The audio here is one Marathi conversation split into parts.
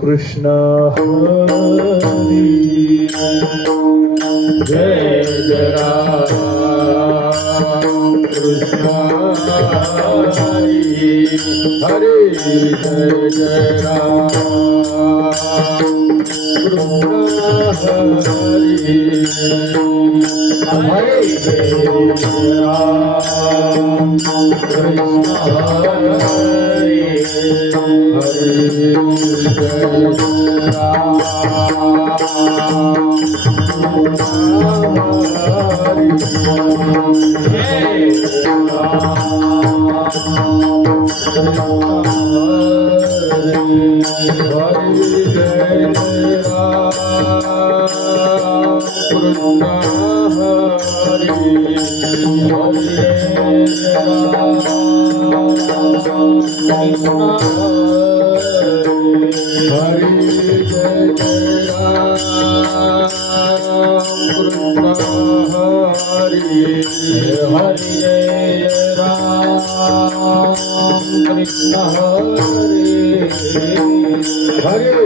कृष्ण हरी जय जय राम कृष्ण हरी हरे जय जय राम कृष्ण हरी हरे जय राम कृष्ण हरी हरे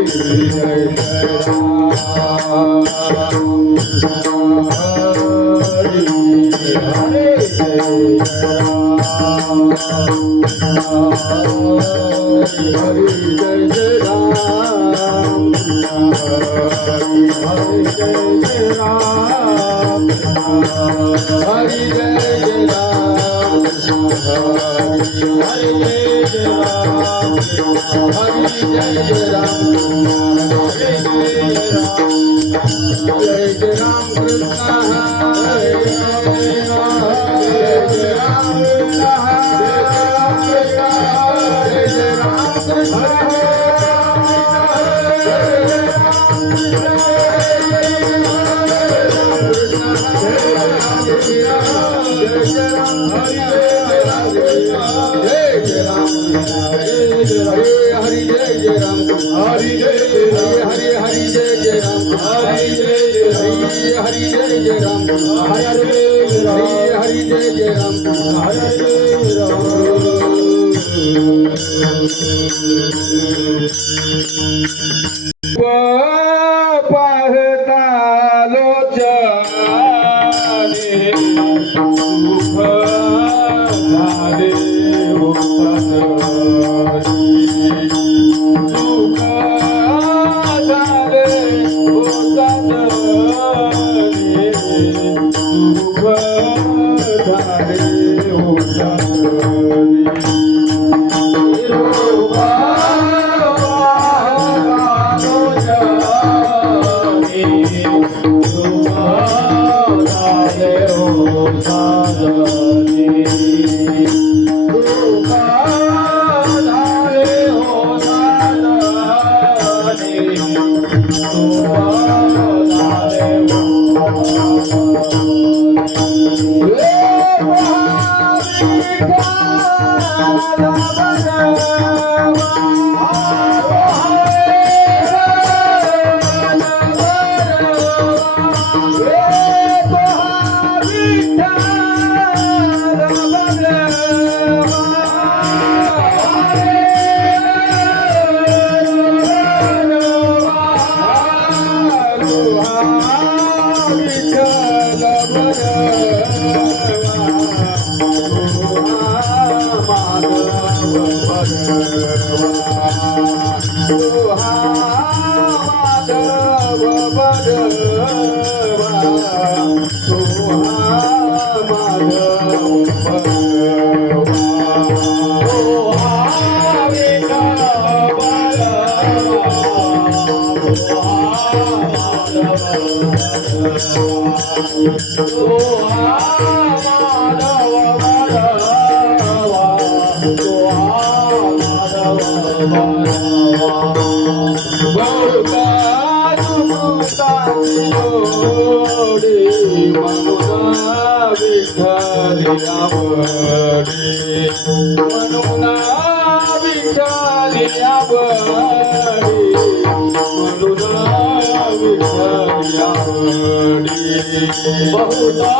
बहुधा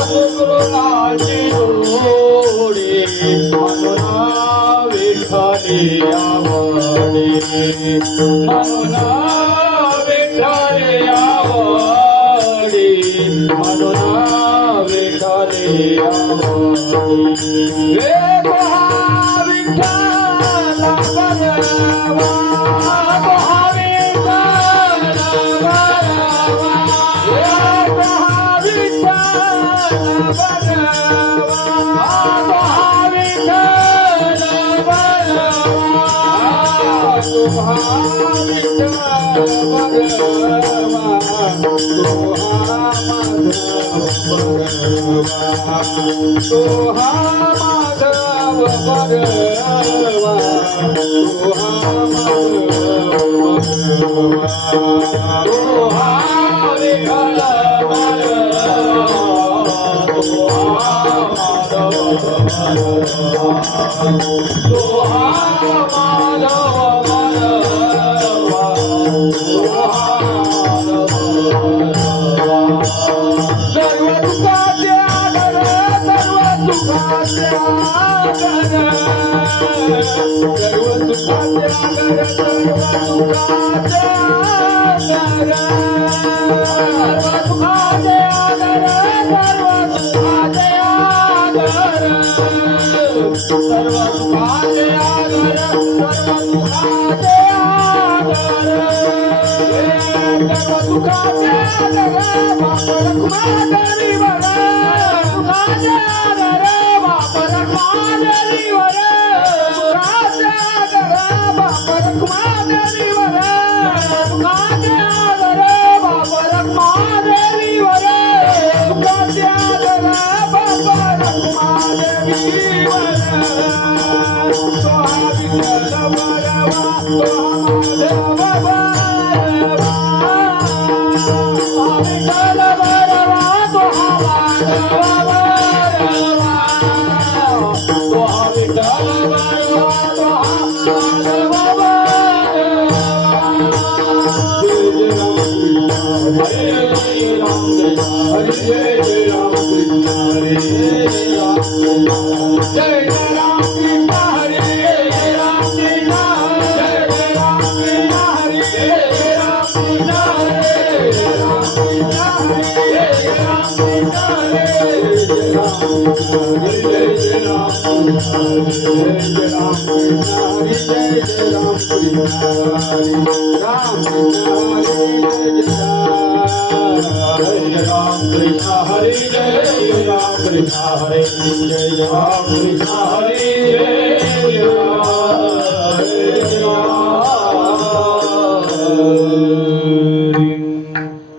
सुकृताची जोडी म्हणून विठ्ठली आवडी म्हणून विठ्ठली आवडी म्हणून विठ्ठली आवडी रे पहा विठ्ठला बलवा पहा विठ्ठला बलवा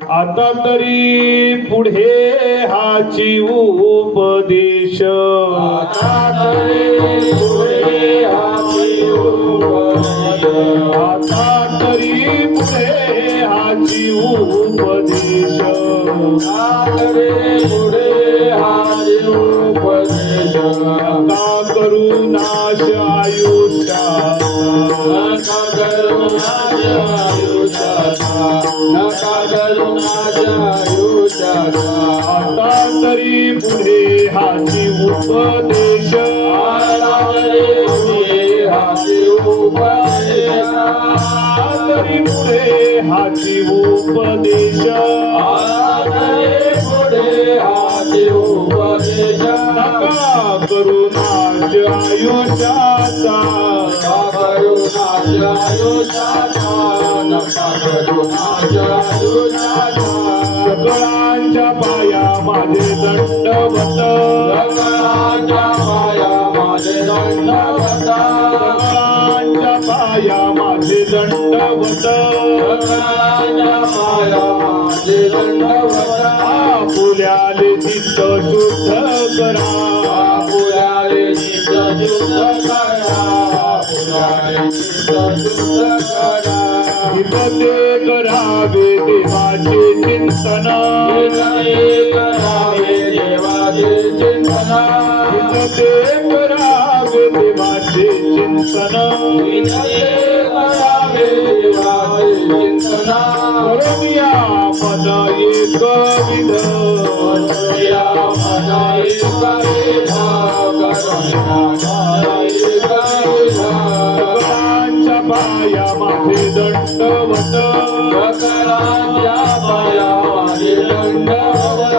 आता तरी पुढे हाची उपदेश आता तरी पुढे हाची उपदेश आता तरी पुढे हाची उपदेश पुढे हाची उपदेश नका करू नाश आयुष्यात नका करू नाश आयुष्याचा नका करू नाश आयुष्याचा आता तरी पुढे हाची उपदेश आता तरी पुढे हाची उपदेश तरी पुढे हाची उपदेश पुढे हाची उपदेश नका करू नाश आयुष्याचा करू नाश आयुष्याचा नका करू नाश आयुष्याचा सकळांच्या पाया माझे दंडवत सकळांच्या पाया माझे दंडवत सकळांच्या पाया माझे दंडवत सकळांच्या पाया माझे दंडवत आपुल्याले चित्त शुद्ध करा आपुल्याले चित्त शुद्ध करा आपुल्याले चित्त शुद्ध करा हितते करावे देवाचे चिंतन हितते करावे देवाचे चिंतन हितते करावे देवाचे चिंतन हितते करावे देवाचे चिंतन करुया मन एकविध करुया मन एकविध करुया मन एकविध सकळांच्या पाया माझे दंडवत सकळांच्या पाया माझे दंडवत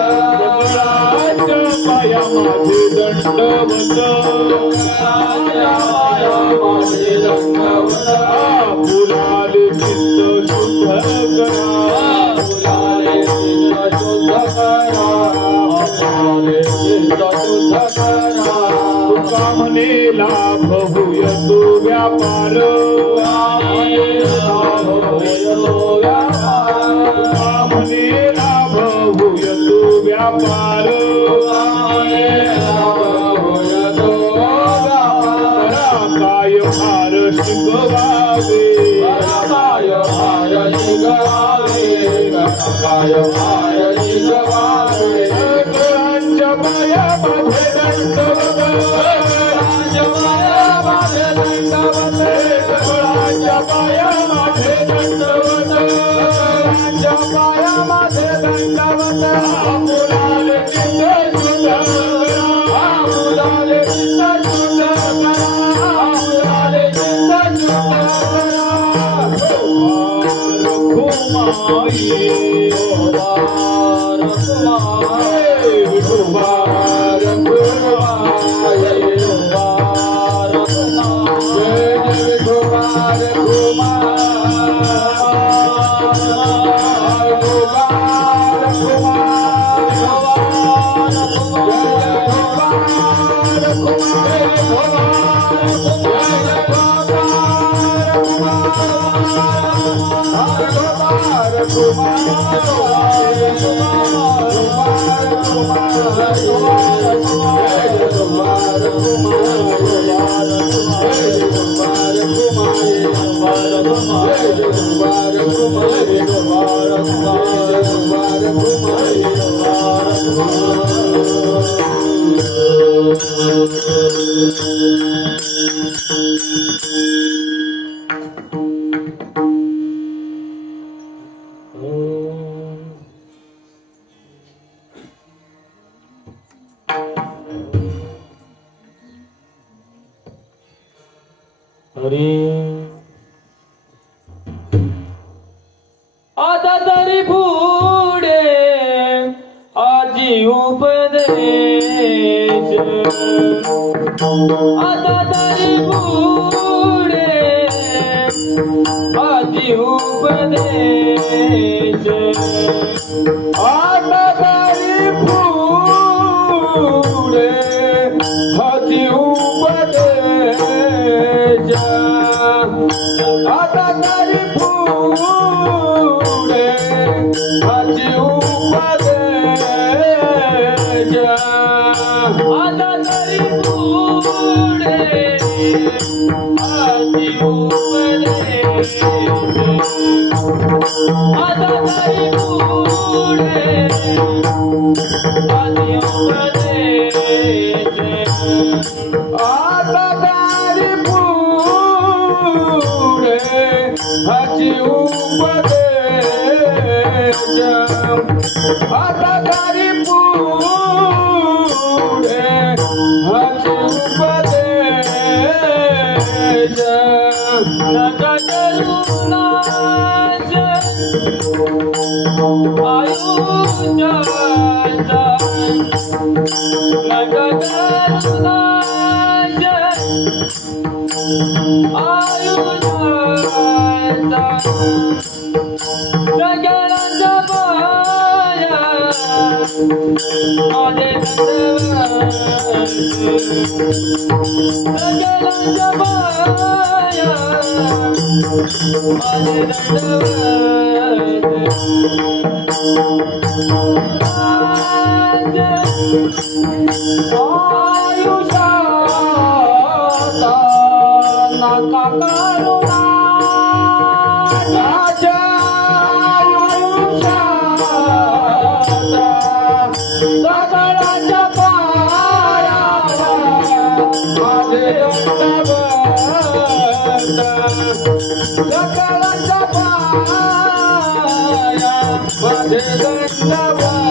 सकळांच्या पाया माझे दंडवत सकळांच्या पाया माझे दंडवत आपुलाले चित्त शुद्ध करा आपुलाले चित्त शुद्ध करा आपुलाले चित्त शुद्ध करा तुका म्हणे लाभ होय तो व्यापार तुका म्हणे लाभ होय तो व्यापार काय भार शिकवावे सकळांच्या पाया माझे दंडवत सकळांच्या पाया माझे दंडवत आपुलाले चित्त शुद्ध करा आपुलाले चित्त शुद्ध करा आपुलाले चित्त शुद्ध करा आता तरी पुढे आजी उपदेश आता तरी पुढे आजी उपदेश आता तरी पुढे हाची उपदेश आता तरी पुढे हाची उपदेश आता तरी पुढे आजी उपदेश आता तरी पुढे आजी उपदेश आता तरी पुढे हाची उपदेश आता तरी पुढे हाची उपदेश नका करुणाच आयुष्याचा नका करुणाच आयुष्याचा सगळ्यांचा पाया माझे दंडवत बाया माझे आयुष्याचा नका करुणा राजा आयुष्याचा सगळ्याच्या पायाला माझे दंडवत सगळ्याच्या पाया माझे दंडवत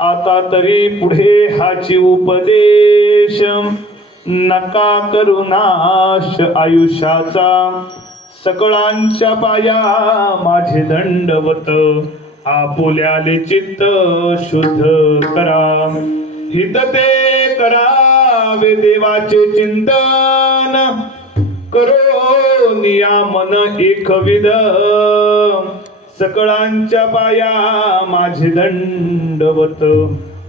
आता तरी पुढे हाची उपदेश नका करू नाश आयुष्याचा सकळांच्या पाया माझे दंडवत आपुल्याले चित्त शुद्ध करा हित ते करावे देवाचे चिंतन करो नियामन एकविध सकळांच्या पाया माझे दंडवत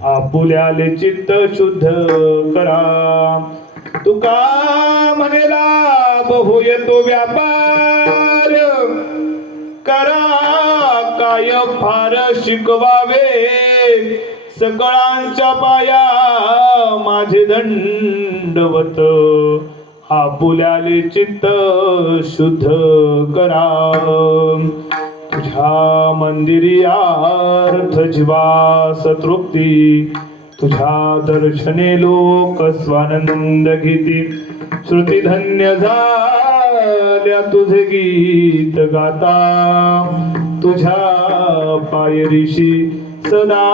आपुल्याले चित्त शुद्ध करा तुका म्हणेला होय तो व्यापार करा काय फार शिकवावे सकळांच्या पाया माझे दंडवत आपुल्याले चित्त शुद्ध करा तुझ्या मंदिरी अर्थ जीवास तृप्ती तुझ्या दर्शने लोक स्वानंद घेती श्रुती धन्य झाल्या तुझे गीत गाता तुझ्या पायरीशी सदा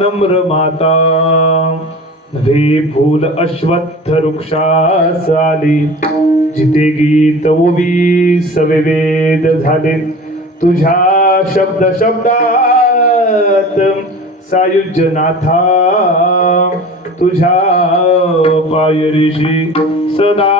नम्र माता नवे फूल अश्वत्थ वृक्षास आली जिथे गीत ओवी सवे वेद झाले तुझ्या शब्द शब्दात सायुज्य नाथा तुझ्या पायरीशी सदा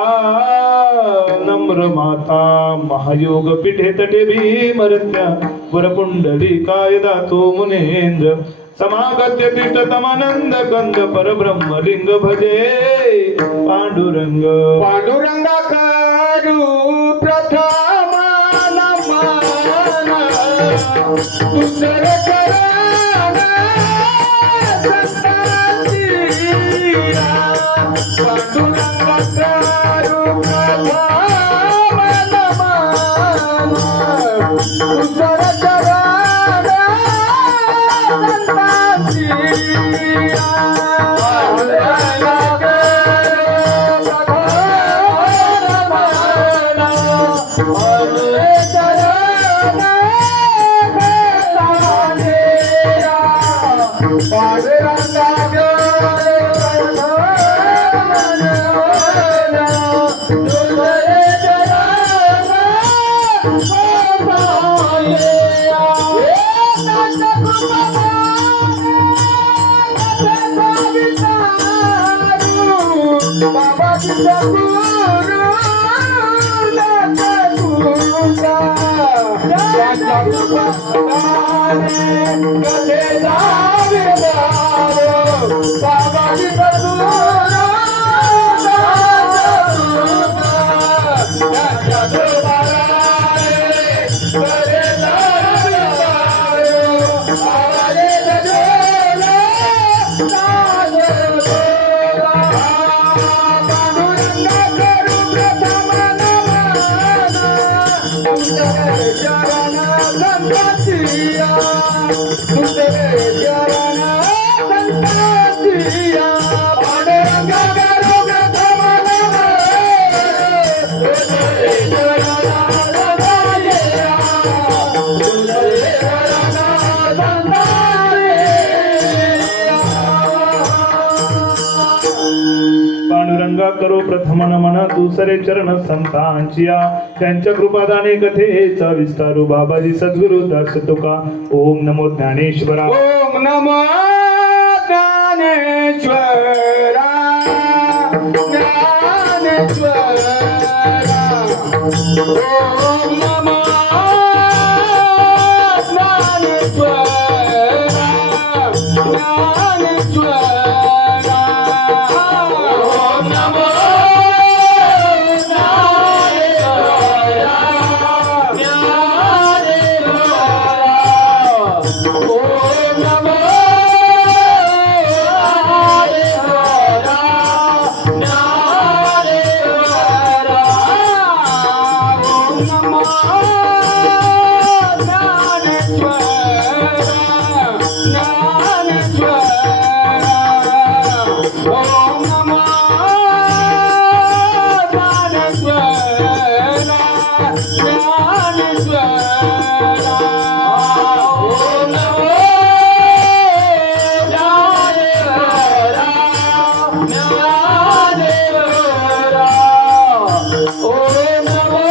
नम्र माता महायोग पिठे तटे भीमरत्या वरपुंडली काय दातो मुनेंद्र समागत्य तिष्ठतमानंद कंद परब्रह्मलिंग भजे पांडुरंग पांडुरंगा करू प्रथम नमन दुसरे करण संतांचिया पांडुरंगा करू प्रथम नमन दुसरे करण संतांचिया पांडुरंगा Baba kita guru Natakuka Natakuka Gade Dave Daro Baba kita guru Natakuka Natakuka Gade Dave Daro Avale Dajole Dajole पांडुरंगा करो प्रथम नमन दुसरे चरण संतांचिया त्यांच्या कृपादाने कथेचा विस्तारू बाबाजी सद्गुरु दास तुका ओम नमो ज्ञानेश्वरा ओम नमो ज्ञानेश्वरा ज्ञानेश्वरा ओम नमो ज्ञानेश्वरा ज्ञानेश्वरा ओम नमो ज्ञानेश्वरा ज्ञानेश्वरा ओम नमो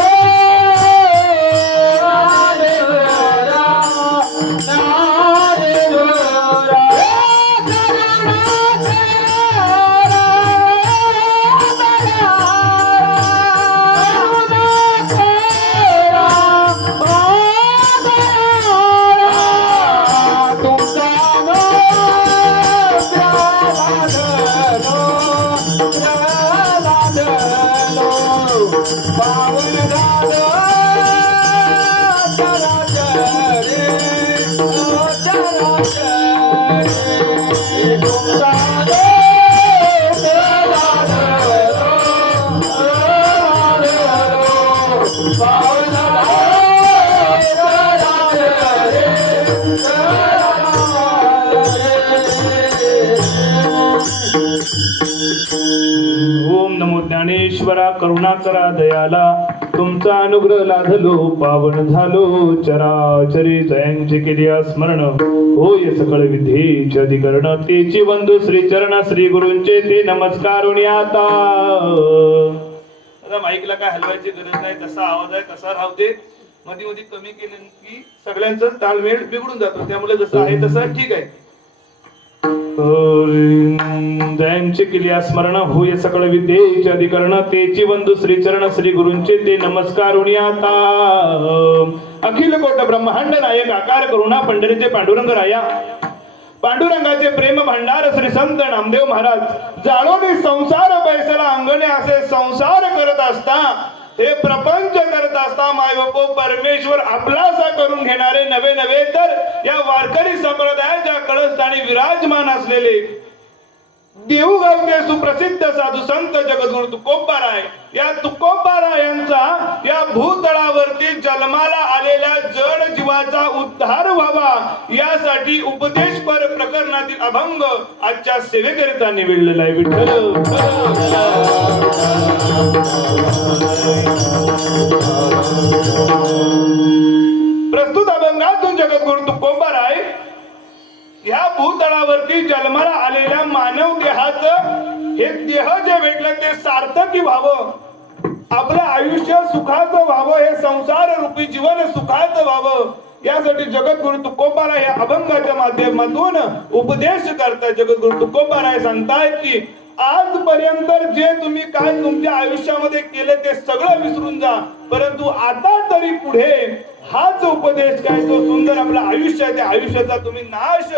ओम नमो ज्ञानेश्वरा करुणा करा दयाला तुमचा अनुग्रह लाधलो पावन झालो चराचरी जयांचे केले स्मरण होय सकळ विधीचे अधिकरण तेची बंधू श्री चरण श्री गुरूंचे ते नमस्कारुणी आता माईकला काय हलवायची गरज नाही तसा आवाज आहे तसा राहू दे मध्ये मध्ये कमी केलं की सगळ्यांचा ताळमेळ बिघडून जातो त्यामुळे जसं आहे तसं ठीक आहे दयांचे केली स्मरण होय सकळ विद्येचे अधिकरण तेची बंधू श्री चरण श्री गुरूंचे ते नमस्कार आता अखिल कोट ब्रह्मांड नायक आकार करुणा पंढरीचे पांडुरंग राया पांडुरंगाचे प्रेम भंडार श्री संत नामदेव महाराज जाळोनी संसार बैसला अंगणे असे संसार करत असता हे प्रपंच करत असता मायबापो परमेश्वर आपलासा करून घेणारे नवे नवे तर या वारकरी संप्रदायाच्या कळस्थानी विराजमान असलेले देऊगावचे सुप्रसिद्ध साधू संत जगद्गुरु तुकोबाराय या तुकोबारायांचा या भूतळावरती जन्माला आलेल्या जड जीवाचा उद्धार व्हावा यासाठी उपदेशपर प्रकरणातील अभंग आजच्या सेवेकरिता निवडलेला आहे. विठ्ठल प्रस्तुत अभंगातून जगद्गुरु तुकोबाराय ह्या भूतळावरती जन्माला आलेल्या मानव देहाचं हे देह जे भेटलं ते सार्थकी व्हावं, आपलं आयुष्य सुखाचं व्हावं, हे संसार रूपी जीवन सुखाचं व्हावं यासाठी जगद्गुरु तुकोबाराय या अभंगाच्या माध्यमातून उपदेश करतात. जगद्गुरु तुकोबाराय सांगतायत की आजपर्यंत जे तुम्ही काय तुमच्या आयुष्यामध्ये केले ते सगळं विसरून जा, परंतु आता तरी पुढे हाच उपदेश काय तो सुंदर आपला आयुष्य आहे त्या आयुष्याचा तुम्ही नाश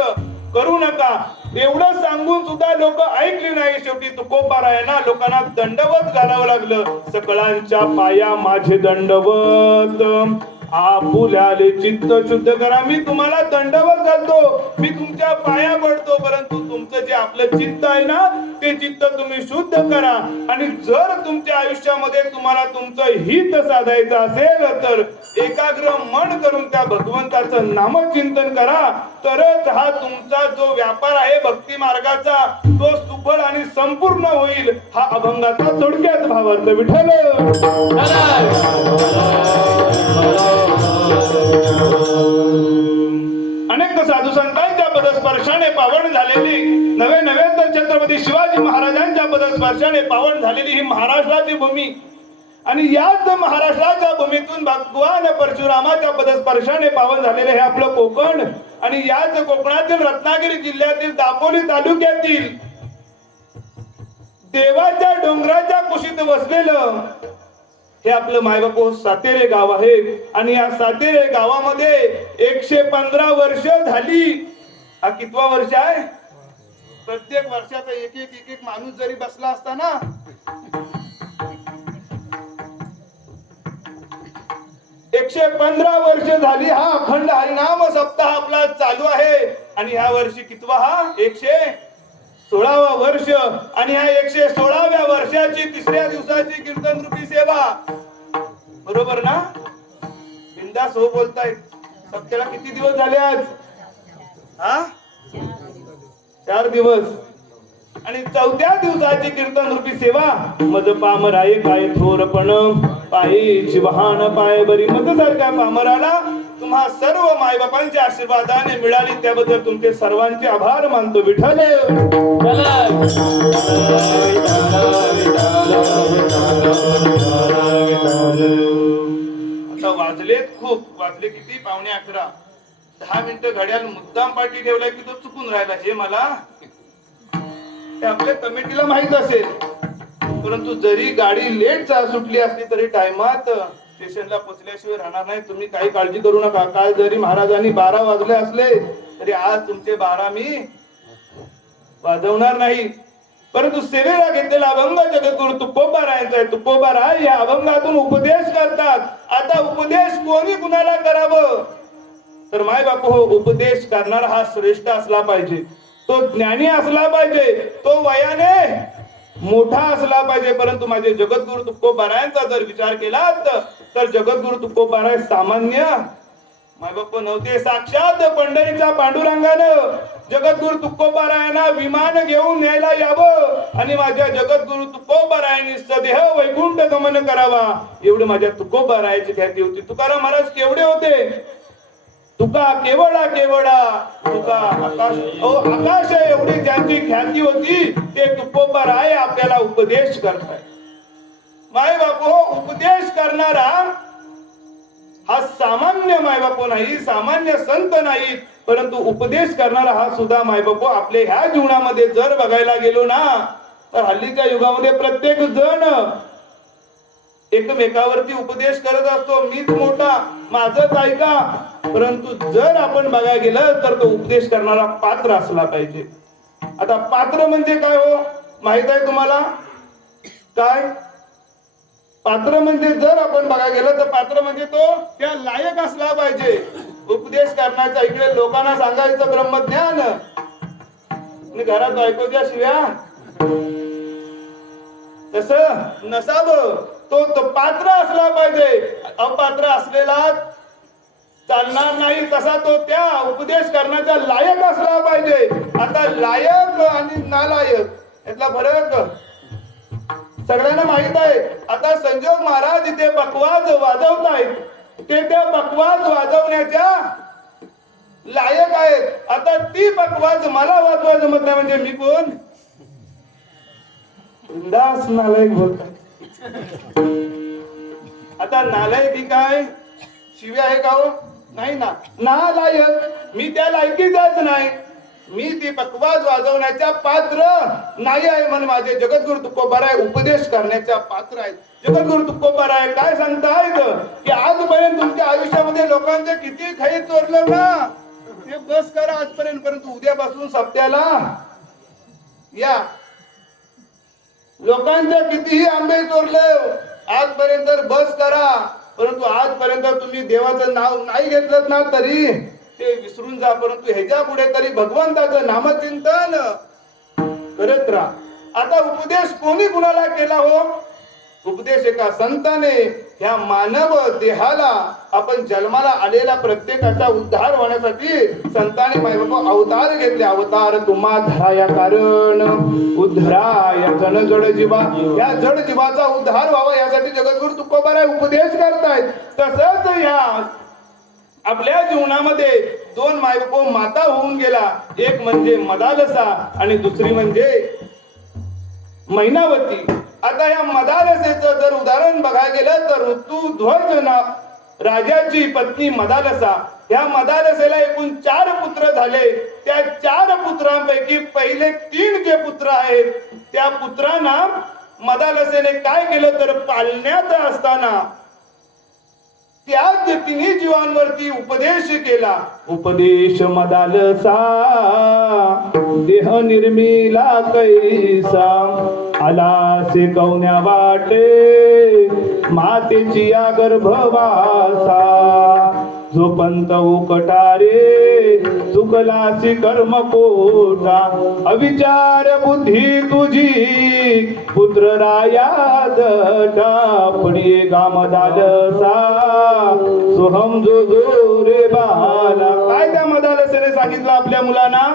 करू नका. एवढं सांगून सुद्धा लोक ऐकली नाही. शेवटी तुकोबारायांना लोकांना दंडवत घालावं लागलं. सकळांच्या पाया माझे दंडवत आपुल्याले चित्त शुद्ध करा. मी तुम्हाला दंडवत घालतो, मी तुमच्या पाया पडतो, परंतु तुमचं जे आपलं चित्त आहे ना ते चित्त तुम्ही शुद्ध करा. आणि जर तुमच्या आयुष्यामध्ये तुम्हाला तुमचं हित साधायचं असेल तर एकाग्र मन करून त्या भगवंताचं नामचिंतन करा, तरच हा तुमचा जो व्यापार आहे भक्ती मार्गाचा तो सुफळ आणि संपूर्ण होईल. हा अभंगाचा थोडक्यात भावार्थ. विठ्ठल अनेक साधू संतांच्या पदस्पर्शाने पावन झालेली नवे नवे तर छत्रपती शिवाजी महाराजांच्या पदस्पर्शाने पावन झालेली ही महाराष्ट्राची भूमी आणि याच महाराष्ट्राच्या भूमीतून भगवान परशुरामाच्या पदस्पर्शाने पावन झालेले हे आपलं कोकण आणि याच कोकणातील रत्नागिरी जिल्ह्यातील दापोली तालुक्यातील देवाच्या डोंगराच्या कुशीत वसलेलं हे आपलं मायबापो सातेरे गाव आहे. आणि या सातेरे गावामध्ये 115 वर्ष झाली. हा कितवा वर्ष आहे? प्रत्येक वर्षाचा एक एक माणूस जरी बसला असता ना 115 वर्ष झाली हा अखंड हरिनाम सप्ताह आपला चालू आहे. आणि ह्या वर्षी कितवा? हा 116वा वर्ष. आणि ह्या 116व्या वर्षाची तिसऱ्या दिवसाची कीर्तन रूपी सेवा. बरोबर ना? बिंदास हो बोलतायत. सप्त्याला किती दिवस झाले आज? हा 4 दिवस. आणि 4थ्या दिवसाची कीर्तन रूपी सेवा. मज पामराये काय थोरपण पायीची वाहन पाय बरी. मज सारख्या पामराला तुम्हा सर्व मायबापांच्या आशीर्वादाने मिळाली त्याबद्दल तुमचे सर्वांचे आभार मानतो. विठ्ठल आता वाजलेत खूप. वाजले किती? 11:45. 10 मिनिटं घड्याळ मुद्दाम पाठी ठेवलाय की तो चुकून राहिला हे मला आपल्या कमिटीला माहित असेल. परंतु जरी गाडी लेट सुटली असली तरी टायमात स्टेशनला पोहोचल्याशिवाय राहणार नाही. तुम्ही काही काळजी करू नका. काल जरी महाराजांनी 12 वाजले असले तरी आज तुमचे 12 मी वाजवणार नाही. परंतु सेवेला घेतलेला अभंग जगद्गुरु तुकोबारायांचा आहे. तुकोबाराय या अभंगातून उपदेश करतात. आता उपदेश कोणी कुणाला करावं तर माय बापू हो उपदेश करणारा हा श्रेष्ठ असला पाहिजे, तो ज्ञानी असला पाहिजे, तो वयाने मोठा असला पाहिजे. परंतु माझे जगद्गुरु तुकोबारायांचा जर विचार केला तर जगद्गुरु तुकोबाराय सामान्य मायबाप नव्हते. साक्षात पंढरीच्या पांडुरंगानं जगद्गुरु तुकोबारायांना विमान घेऊन न्यायला यावं आणि माझ्या जगद्गुरु तुकोबारायांनी सदेह वैकुंठ गमन करावा एवढे माझ्या तुकोबारायाची ख्याती होती. तुकाराम महाराज केवढे होते? तुका केवडा केवडा तुका आकाश एवढी ज्यांची ख्याती होती ते तुकोबाराय आपल्याला उपदेश करताय. माय बापू उपदेश करणारा आज सामान्य मायबापू नाही, सामान्य संत नाहीत, परंतु उपदेश करणारा हा सुद्धा मायबापू आपल्या ह्या जीवनामध्ये जर बघायला गेलो ना, तर हल्लीच्या युगामध्ये प्रत्येक जण एकमेकावरती उपदेश करत असतो, मीच मोठा, माझंच ऐका. परंतु जर आपण बघायला गेलं तर तो उपदेश करणारा पात्र असला पाहिजे. आता पात्र म्हणजे काय हो, माहित आहे तुम्हाला काय? पात्र म्हणजे जर आपण बघायला गेलं तर पात्र म्हणजे तो त्या लायक असला पाहिजे उपदेश करण्याच्या. इकडे लोकांना सांगायचं ब्रह्मज्ञान आणि घरात ऐकूच्या शिव्या, तसं नसावं. तो पात्र असला पाहिजे. अपात्र असलेला चालणार नाही, तसा तो त्या उपदेश करण्याचा लायक असला पाहिजे. आता लायक आणि नालायक यातला फरक सगळ्यांना माहित आहे. आता संजोग महाराज इथे बकवास वाजवतायत, ते त्या बकवास वाजवण्याच्या लायक आहेत. आता ती बकवास मला वाजवा जमत नाही म्हणजे मी कोण? बिनधास्त नालायक बोलताय. आता नालायक ही काय शिव्या आहे का हो? नाही ना, नालायक मी त्या लायकीचाच नाही. मी ती बकवास वाजवण्याच्या पात्र नाही आहे. म्हणून माझे जगद्गुरु तुकोबाराय उपदेश करण्याच्या पात्र आहेत. जगद्गुरु तुकोबाराय काय सांगतायत की आजपर्यंत तुमच्या आयुष्यामध्ये लोकांचे किती खाई चोरलं ना, ते बस करा आजपर्यंत, परंतु उद्यापासून सप्त्याला या. लोकांच्या कितीही आंबे चोरले आजपर्यंत बस करा, परंतु आजपर्यंत तुम्ही देवाचं नाव नाही घेतलं ना तरी ते विसरून जा. परंतु ह्याच्या पुढे तरी भगवंताचं नामचिंतन करत राहा. आता उपदेश कोणी कुणाला केला हो? उपदेश एका संताने ह्या मानव देहाला, आपण जन्माला आलेला प्रत्येकाचा उद्धार होण्यासाठी संताने मायबाप अवतार घेतले. अवतार तुम्हा धराया कारण उद्धराय जन जड जीवा, या जड जीवाचा उद्धार व्हावा यासाठी जगद्गुरु तुकोबाराय उपदेश करतायत. तसंच ह्या आपल्या जीवनामध्ये दोन मायबाप माता होऊन गेला, एक म्हणजे मदालसा आणि दुसरी म्हणजे मैनावती. आता या मदालसेचं जर उदाहरण बघायला गेलं तर ऋतुध्वज राजाची पत्नी मदालसा, या मदालसेला एकूण 4 पुत्र झाले. त्या 4 पुत्रांपैकी पहिले 3 जे पुत्र आहेत त्या पुत्रांना मदालसेने काय केलं तर पालण्यात असताना त्याच 3 जीवांवरती उपदेश केला. उपदेश मदालसा देह निर्मिला कैसा, आला से कवन्या वाटे मातेची या गर्भवासा, जो पंत उकटारे चुकलासी कर्म पोटा, अविचार बुद्धी तुझी पुत्र राया जटा, पडिये गामदालसा सोहम जो जो रे बाला. काय त्या मदालसेने सांगितलं आपल्या मुलांना?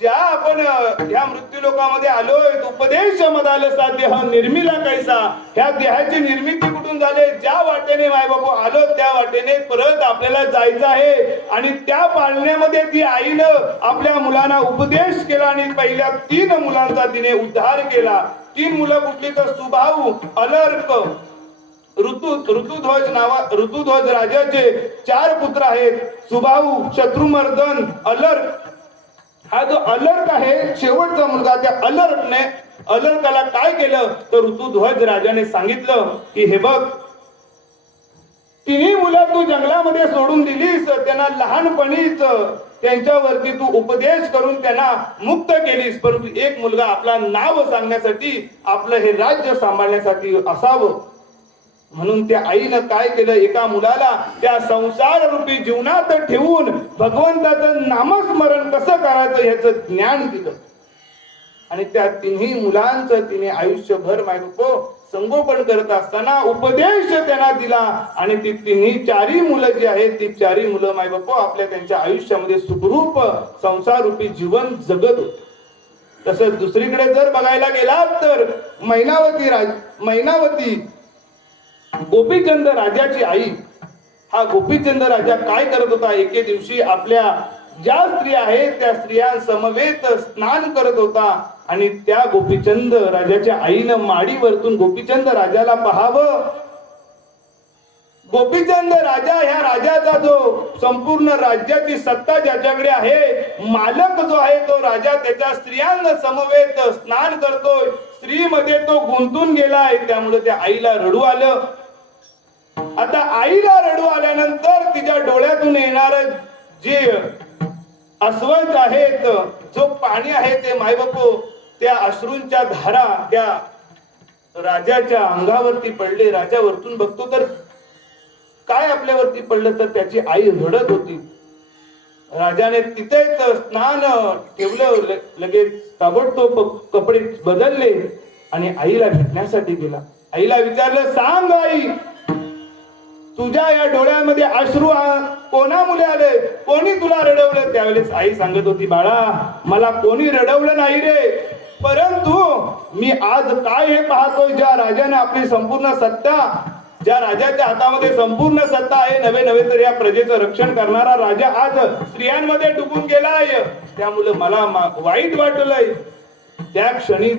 ज्या आपण ह्या मृत्यू लोकांमध्ये आलोय, उपदेश मदालसा देह निर्मिला कैसा, ह्या देहाची निर्मिती कुठून झाली? ज्या वाटेने मायबापू आलो त्या वाटेने परत आपल्याला जायचं आहे. आणि त्या पाळण्यामध्ये ती आईनं आपल्या मुलांना उपदेश केला आणि पहिल्या 3 मुलांचा तिने उद्धार केला. 3 मुलं कुठली तर सुभाऊ, अलर्क, ऋतुध्वज राजाचे 4 पुत्र आहेत. सुभाऊ, शत्रुमर्दन, अलर्क. हा जो अलर्क आहे शेवटचा मुलगा, त्या अलर्काला काय केलं तर ऋतुध्वज राजाने सांगितलं की हे बघ, 3 मुलं तू जंगलामध्ये सोडून दिलीस, त्यांना लहानपणीच त्यांच्यावरती तू उपदेश करून त्यांना मुक्त केलीस, परंतु एक मुलगा आपला नाव सांगण्यासाठी, आपलं हे राज्य सांभाळण्यासाठी असावं. म्हणून त्या आईनं काय केलं, एका मुलाला त्या संसार रूपी जीवनात ठेवून भगवंताचं नामस्मरण कसं करायचं ह्याचं ज्ञान दिलं. आणि त्या 3 मुलांचं तिने आयुष्यभर मायबापो संगोपन करत असताना उपदेश त्यांना दिला. आणि ती 4ही मुलं जी आहेत ती 4ही मुलं मायबापो आपल्या त्यांच्या आयुष्यामध्ये सुखरूप संसार रूपी जीवन जगत होते. तसंच दुसरीकडे जर बघायला गेलात तर मैनावती गोपीचंद राजाची आई. हा गोपीचंद राजा काय करत होता, एके दिवशी आपल्या ज्या स्त्रिया आहेत त्या स्त्रिया समवेत स्नान करत होता. आणि त्या गोपीचंद राजाच्या आईनं माडीवरतून गोपीचंद राजाला पाहावं गोपीचंद राजा, ह्या राजाचा जो संपूर्ण राज्याची सत्ता ज्याच्याकडे आहे, मालक जो आहे तो राजा, त्याच्या स्त्रियांना समवेत स्नान करतोय, स्त्रीमध्ये तो गुंतून गेलाय. त्यामुळे त्या आईला रडू आलं. आता आईला रडू आल्यानंतर तिच्या डोळ्यातून येणार जे अस्वच आहेत, जो पाणी आहे, ते मायबापू त्या अश्रूंच्या धारा त्या राजाच्या अंगावरती पडले. राजा वरतून बघतो तर काय आपल्यावरती पडलं, तर त्याची आई रडत होती. राजाने तिथेच स्नान ठेवलं, लगेच ताबडतोब कपडे बदलले आणि आईला भेटण्यासाठी गेला. आईला विचारलं, सांग आई, तुझ्या या डोळ्यामध्ये अश्रू कोणामुळे आले, कोणी तुला रडवलं? त्यावेळेस आई सांगत होती, बाळा, मला कोणी रडवलं नाही रे, परंतु मी आज काय हे पाहतोय, ज्या राजाने आपली संपूर्ण सत्ता, ज्या राजाच्या हातामध्ये संपूर्ण सत्ता आहे, नवे नवे तर या प्रजेचं रक्षण करणारा राजा आज स्त्रियांमध्ये डुबून गेलाय. त्यामुळे मला वाईट वाटलंय. त्या क्षणी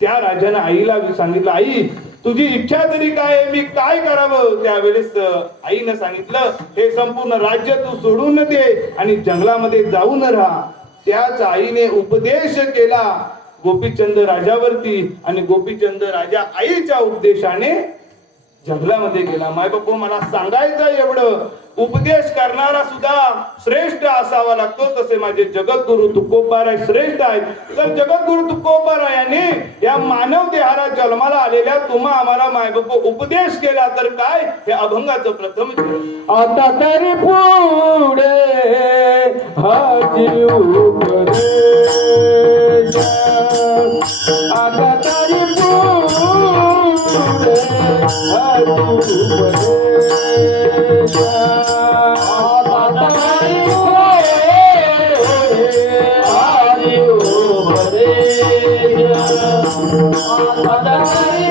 त्या राजाने आईला सांगितलं, आई, तुझी इच्छा तरी काय, मी काय करावं? त्यावेळेस आईनं सांगितलं, हे संपूर्ण राज्य तू सोडून दे आणि जंगलामध्ये जाऊन राहा. त्याच आईने उपदेश केला गोपीचंद राजावरती आणि गोपीचंद राजा आईच्या उपदेशाने जंगलामध्ये गेला. माय बापू, मला सांगायचं एवढं, उपदेश करणारा सुद्धा श्रेष्ठ असावा लागतो. तसे माझे जगद्गुरु तुकोबाराय श्रेष्ठ आहेत. तर जगद्गुरु तुकोबारायाने या मानव देहाला जन्माला आलेल्या तुम्हा आम्हाला मायबापू उपदेश केला, तर काय, हे अभंगाचं प्रथम चरण. आता तरी पुढे हाजी उपदेश, आता तरी पुढे हाजी उपदेश, आता तरी पुढे हाजी उपदेश, आता तरी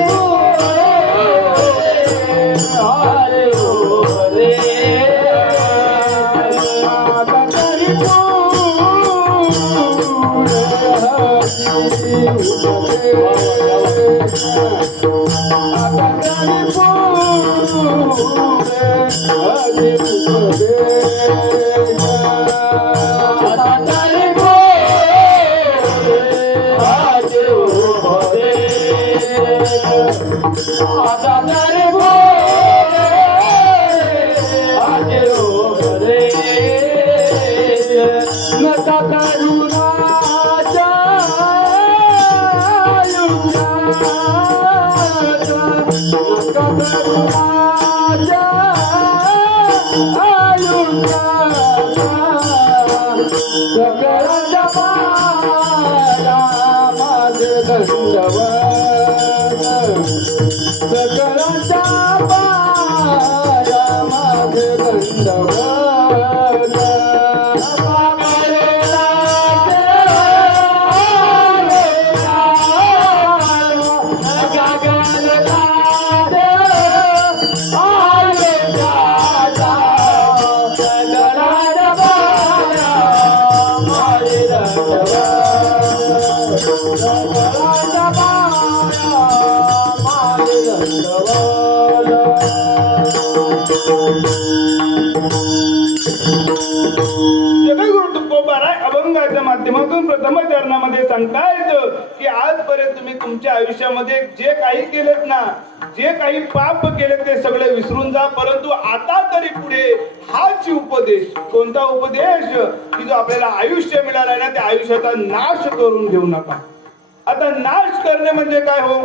जगद्गुरु तुकोबाराय अभंगाच्या माध्यमातून प्रथम चरणामध्ये सांगतायत की आजपर्यंत तुम्ही तुमच्या आयुष्यामध्ये जे काही केलेत ना, जे काही पाप केले ते सगळे विसरून जा. परंतु आता तरी पुढे हाच उपदेश, कोणता उपदेश, की जो आपल्याला आयुष्य मिळालं ना, त्या आयुष्याचा नाश करून घेऊ नका. आता नाश करणे म्हणजे काय हो?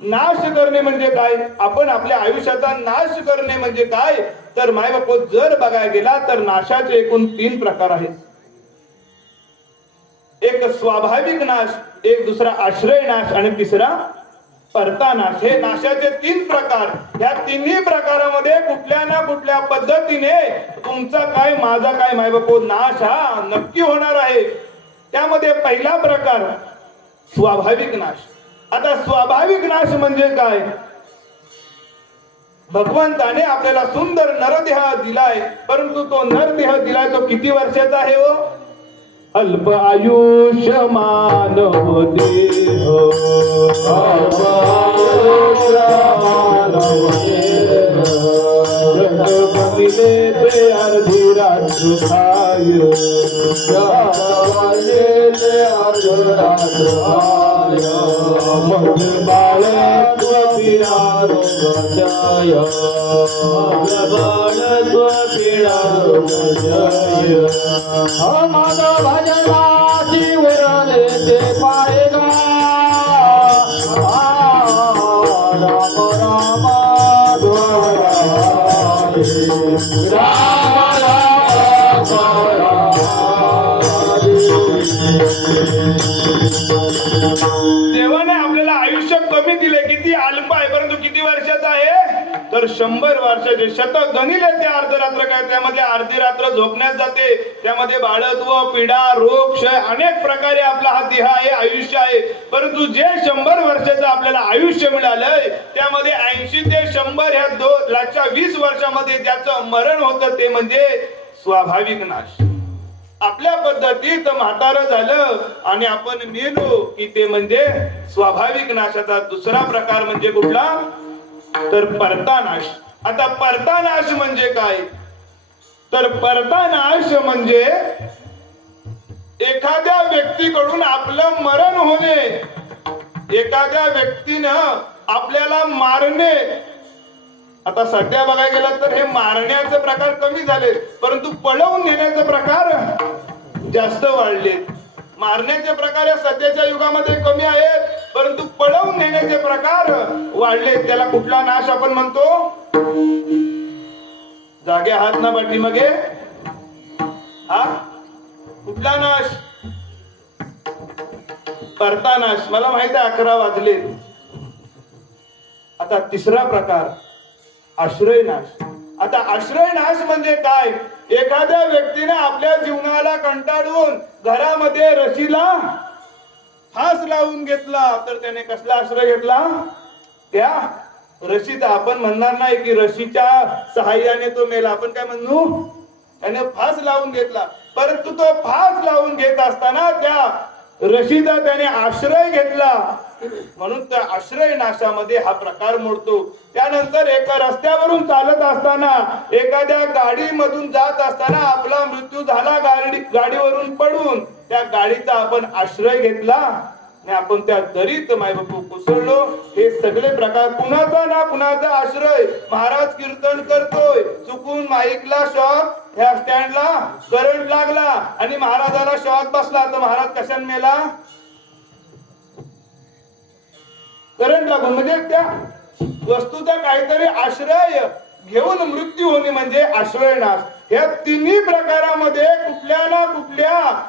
नाश करणे म्हणजे काय? आपण आपल्या आयुष्याचा नाश करणे म्हणजे काय? तर मायबापू, जर बघायला गेला तर नाशाचे एकूण 3 प्रकार आहेत. एक स्वाभाविक नाश, एक दुसरा आश्रय नाश आणि तिसरा परता नाश. हे नाशाचे 3 प्रकार. या तिन्ही प्रकारामध्ये कुठल्या ना कुठल्या पद्धतीने तुमचा काय, माझा काय मायबापू, नाश हा नक्की होणार आहे. त्यामध्ये पहिला प्रकार स्वाभाविक नाश. आता स्वाभाविक नाश म्हणजे काय? भगवंताने आपल्याला सुंदर नरदेह दिलाय, परंतु तो नरदेह दिलाय तो किती वर्षाचा आहे हो? अल्प आयुष्य मानव देह जगमिले ते अर्धी रात्र खाय मग बाळत्व पिढा रोगजय बाळत्व पिढा रोगजय माधव भजनाची उरले ते पायगा राम राम देवाने आपल्याला आयुष्य कमी दिले, किती अल्प आहे, परंतु किती वर्षाचा आहे तर 100 वर्षाचे. शतक गणिले ते अर्धरात्र काय, त्यामध्ये अर्धी रात्र झोपण्यात जाते, त्यामध्ये बाळत्व पिढा रोग क्षय अनेक प्रकारे आपला हा देह आहे, आयुष्य आहे. परंतु जे 100 वर्षाचं आपल्याला आयुष्य मिळालंय त्यामध्ये 80 ते 100 ह्या 2,20 वर्षामध्ये ज्याचं मरण होतं ते म्हणजे स्वाभाविक नाश. आपल्या पद्धतीत म्हातारं झालं आणि आपण मेलो की ते म्हणजे स्वाभाविक नाशाचा दुसरा प्रकार म्हणजे कुठला तर परतानाश. आता परतानाश म्हणजे काय तर परतानाश म्हणजे एखाद्या व्यक्तीकडून आपलं मरण होणे, एखाद्या व्यक्तीनं आपल्याला मारणे. आता सध्या बघायला गेलं तर हे मारण्याचे प्रकार कमी झाले, परंतु पळवून नेण्याचे प्रकार जास्त वाढले. मारण्याचे प्रकार या सध्याच्या युगामध्ये कमी आहेत, परंतु पळवून नेण्याचे प्रकार वाढले. त्याला कुठला नाश आपण म्हणतो जागे हात ना पाठीमागे, हा कुठला नाश परतानाश. मला माहित आहे 11 वाजले. आता तिसरा प्रकार आश्रय नाश. आता आश्रय नाश म्हणजे काय, एखाद्या व्यक्तीने आपल्या जीवनाला कंटाळून घरामध्ये रशीला फास लावून घेतला तर त्याने कसला आश्रय घेतला त्या रशीचा. आपण म्हणणार नाही की रशीच्या सहाय्याने तो मेला, आपण काय म्हणू त्याने फास लावून घेतला. परंतु तो फास लावून घेत असताना त्या रशीचा त्याने आश्रय घेतला, म्हणून त्या आश्रय नाशामध्ये हा प्रकार मोडतो. त्यानंतर एका रस्त्यावरून चालत असताना एखाद्या गाडीमधून जात असताना आपला मृत्यू झाला, गाडीवरून पडून त्या गाडीचा आपण आश्रय घेतला आणि आपण त्या दरीत मायबापू कोसळलो. हे सगळे प्रकार कुणाचा ना कुणाचा आश्रय. महाराज कीर्तन करतोय, चुकून माईकला शॉक, ह्या स्टँडला करंट लागला आणि महाराजाला शॉक बसला तर महाराज कशाने मेला करंट लागून. म्हणजे त्या वस्तूचा काहीतरी आश्रय घेऊन मृत्यू होणे म्हणजे आश्रय नाश. या तिन्ही प्रकारामध्ये कुठल्या ना कुठल्या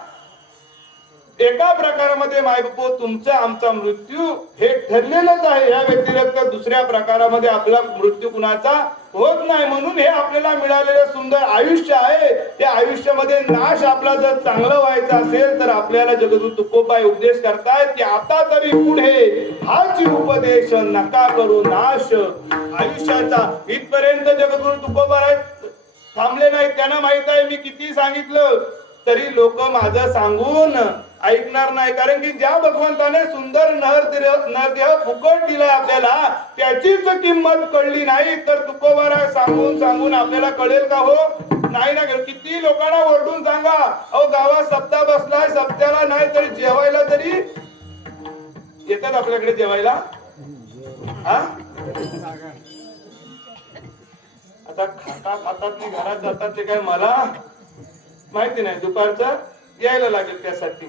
एका प्रकारामध्ये मायबापू तुमचा आमचा मृत्यू हे ठरलेलंच आहे. या व्यतिरिक्त दुसऱ्या प्रकारामध्ये आपला मृत्यू कुणाचा होत नाही. म्हणून हे आपल्याला मिळालेलं सुंदर आयुष्य आहे, त्या आयुष्यामध्ये नाश आपला जर चांगला व्हायचा असेल तर आपल्याला जगद्गुरु तुकोबाई उपदेश करतायत की आता तरी पुढे हाची उपदेश नका करू नाश आयुष्याचा. इथपर्यंत जगद्गुरु तुकोबाई थांबले नाहीत. त्यांना माहित आहे मी किती सांगितलं तरी लोक माझं सांगून ऐकणार नाही, कारण की ज्या भगवंताने सुंदर नरदेह फुकट दिलाय आपल्याला त्याचीच किंमत कळली नाही तर तुकोबारा सांगून सांगून आपल्याला कळेल का हो नाही ना. किती लोकांना ओरडून सांगा अहो गावात सप्ताह बसलाय, सप्त्याला नाही तरी जेवायला तरी येतात आपल्याकडे जेवायला. हा आता खातात नाही घरात जातात ते काय मला माहिती नाही, दुपारचं यायला लागेल त्यासाठी.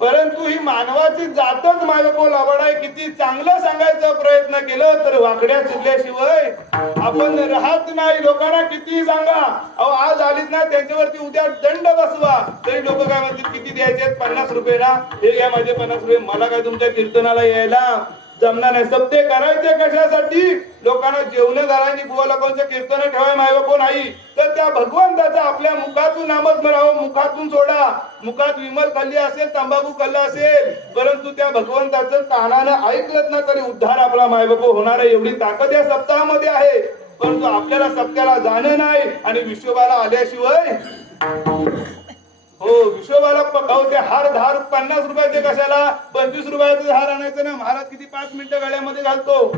परंतु ही मानवाची जातच मायबापू लावड आहे. किती चांगलं सांगायचा प्रयत्न केलं तर वाकड्या चिरल्याशिवाय आपण राहत नाही. लोकांना किती सांगा अहो आज आलीत ना त्यांच्यावरती उद्या दंड बसवा तरी लोक काय म्हणतील किती द्यायचे 50 रुपये ना, हे घ्या माझे 50 रुपये, मला काय तुमच्या कीर्तनाला यायला जमणार नाही. सप्ते करायचे कशासाठी, लोकांना जेवण घालायची बुवा लोकांचं कीर्तन ठेवाय मायबापू नाही तर त्या भगवंताचा आपल्या मुखातून नामस्मरावं. मुखातून सोडा, मुखात विमल खाल्ली असेल, तंबाखू खाल्ला असेल, परंतु त्या भगवंताचं कानानं ऐकलत ना तरी उद्धार आपला मायबापू होणार आहे. एवढी ताकद या सप्ताहामध्ये आहे. परंतु आपल्याला सप्त्याला जाणं नाही आणि विश्वबाला आल्याशिवाय हो विश्वभाला पकावते हार 50 रुपयाचे कशाला 25 रुपयाचे हार आणायचं ना महाराज किती 5 मिनिटं गळ्यामध्ये घालतो.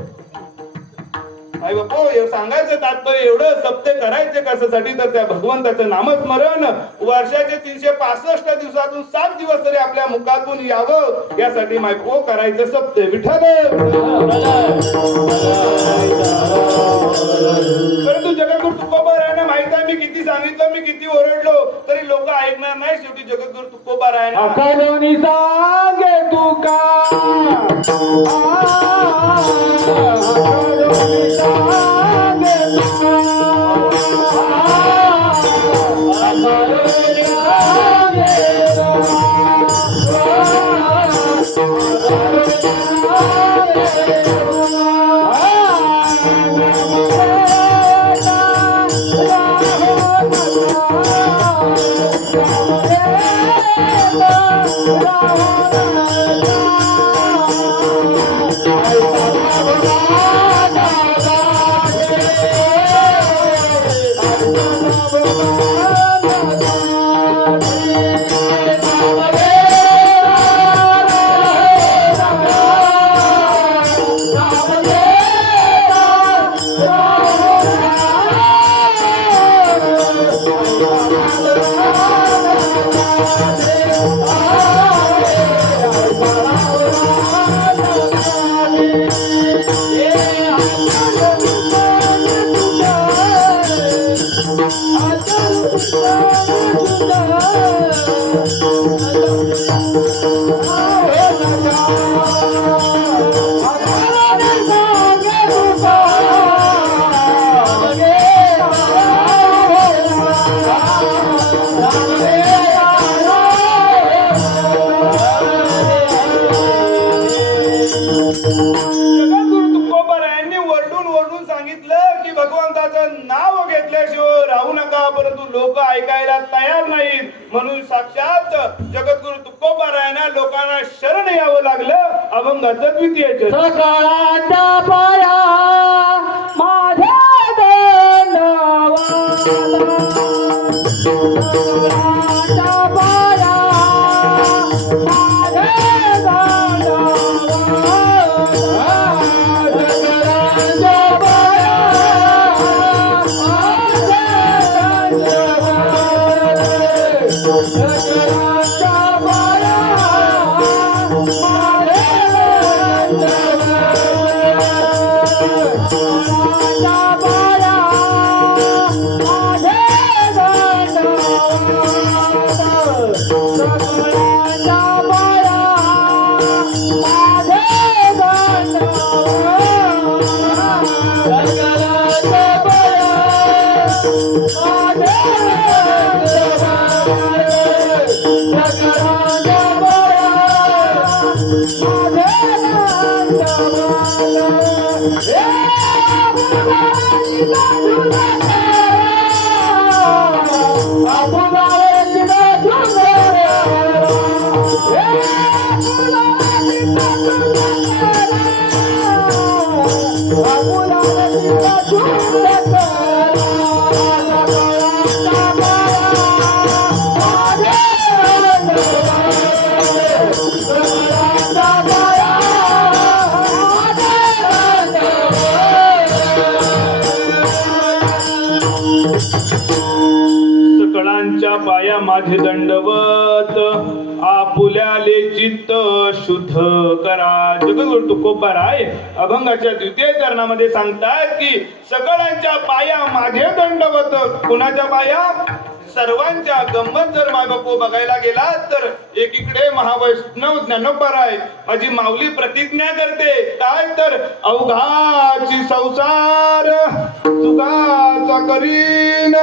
आई बापो सांगायचं तात्पर्य एवढं सप्ते करायचे कशासाठी तर त्या भगवंताचं नामस्मरण वर्षाचे 365 दिवसातून 7 दिवस तरी आपल्या मुखातून यावं यासाठी मायको करायचं सप्ते विठ्ठल. परंतु जगद्गुरु तुकोबारायांना माहित आहे मी किती सांगितलं मी किती ओरडलो तरी लोक ऐकणार नाही. शेवटी जगद्गुरु तुकोबारायांना अकालोनी सांगे तुका अकालोनी सांगे तुका अकालोनी जगद्गुरु तुकोबारायांनी वरडून वरडून सांगितलं की भगवंताचं नाव घेतल्याशिवाय राहू नका. परंतु लोक ऐकायला तयार नाहीत म्हणून साक्षात जगद्गुरु तुकोबारायांना लोकांना शरण यावं लागलं. अभंगाचं द्वितीय चरण. सकाळच्या पाया माझ्या दंडवाला सकाळच्या पाया माझ्या सकळांच्या पाया माझे दंडवत आपुल्याले चित्त शुद्ध करा. जगद्गुरु तुकोबाराय अभंगाच्या द्वितीय चरणामध्ये सांगतात की सकळांच्या पाया माझे दंडवत. कुणाच्या पाया? सर्वांच्या. गंमत जर मायबापू बघायला गेला तर एकीकडे महावैष्णव ज्ञानोबाराय माझी माऊली प्रतिज्ञा करते काय तर अवघाची संसार सुखाचा करीन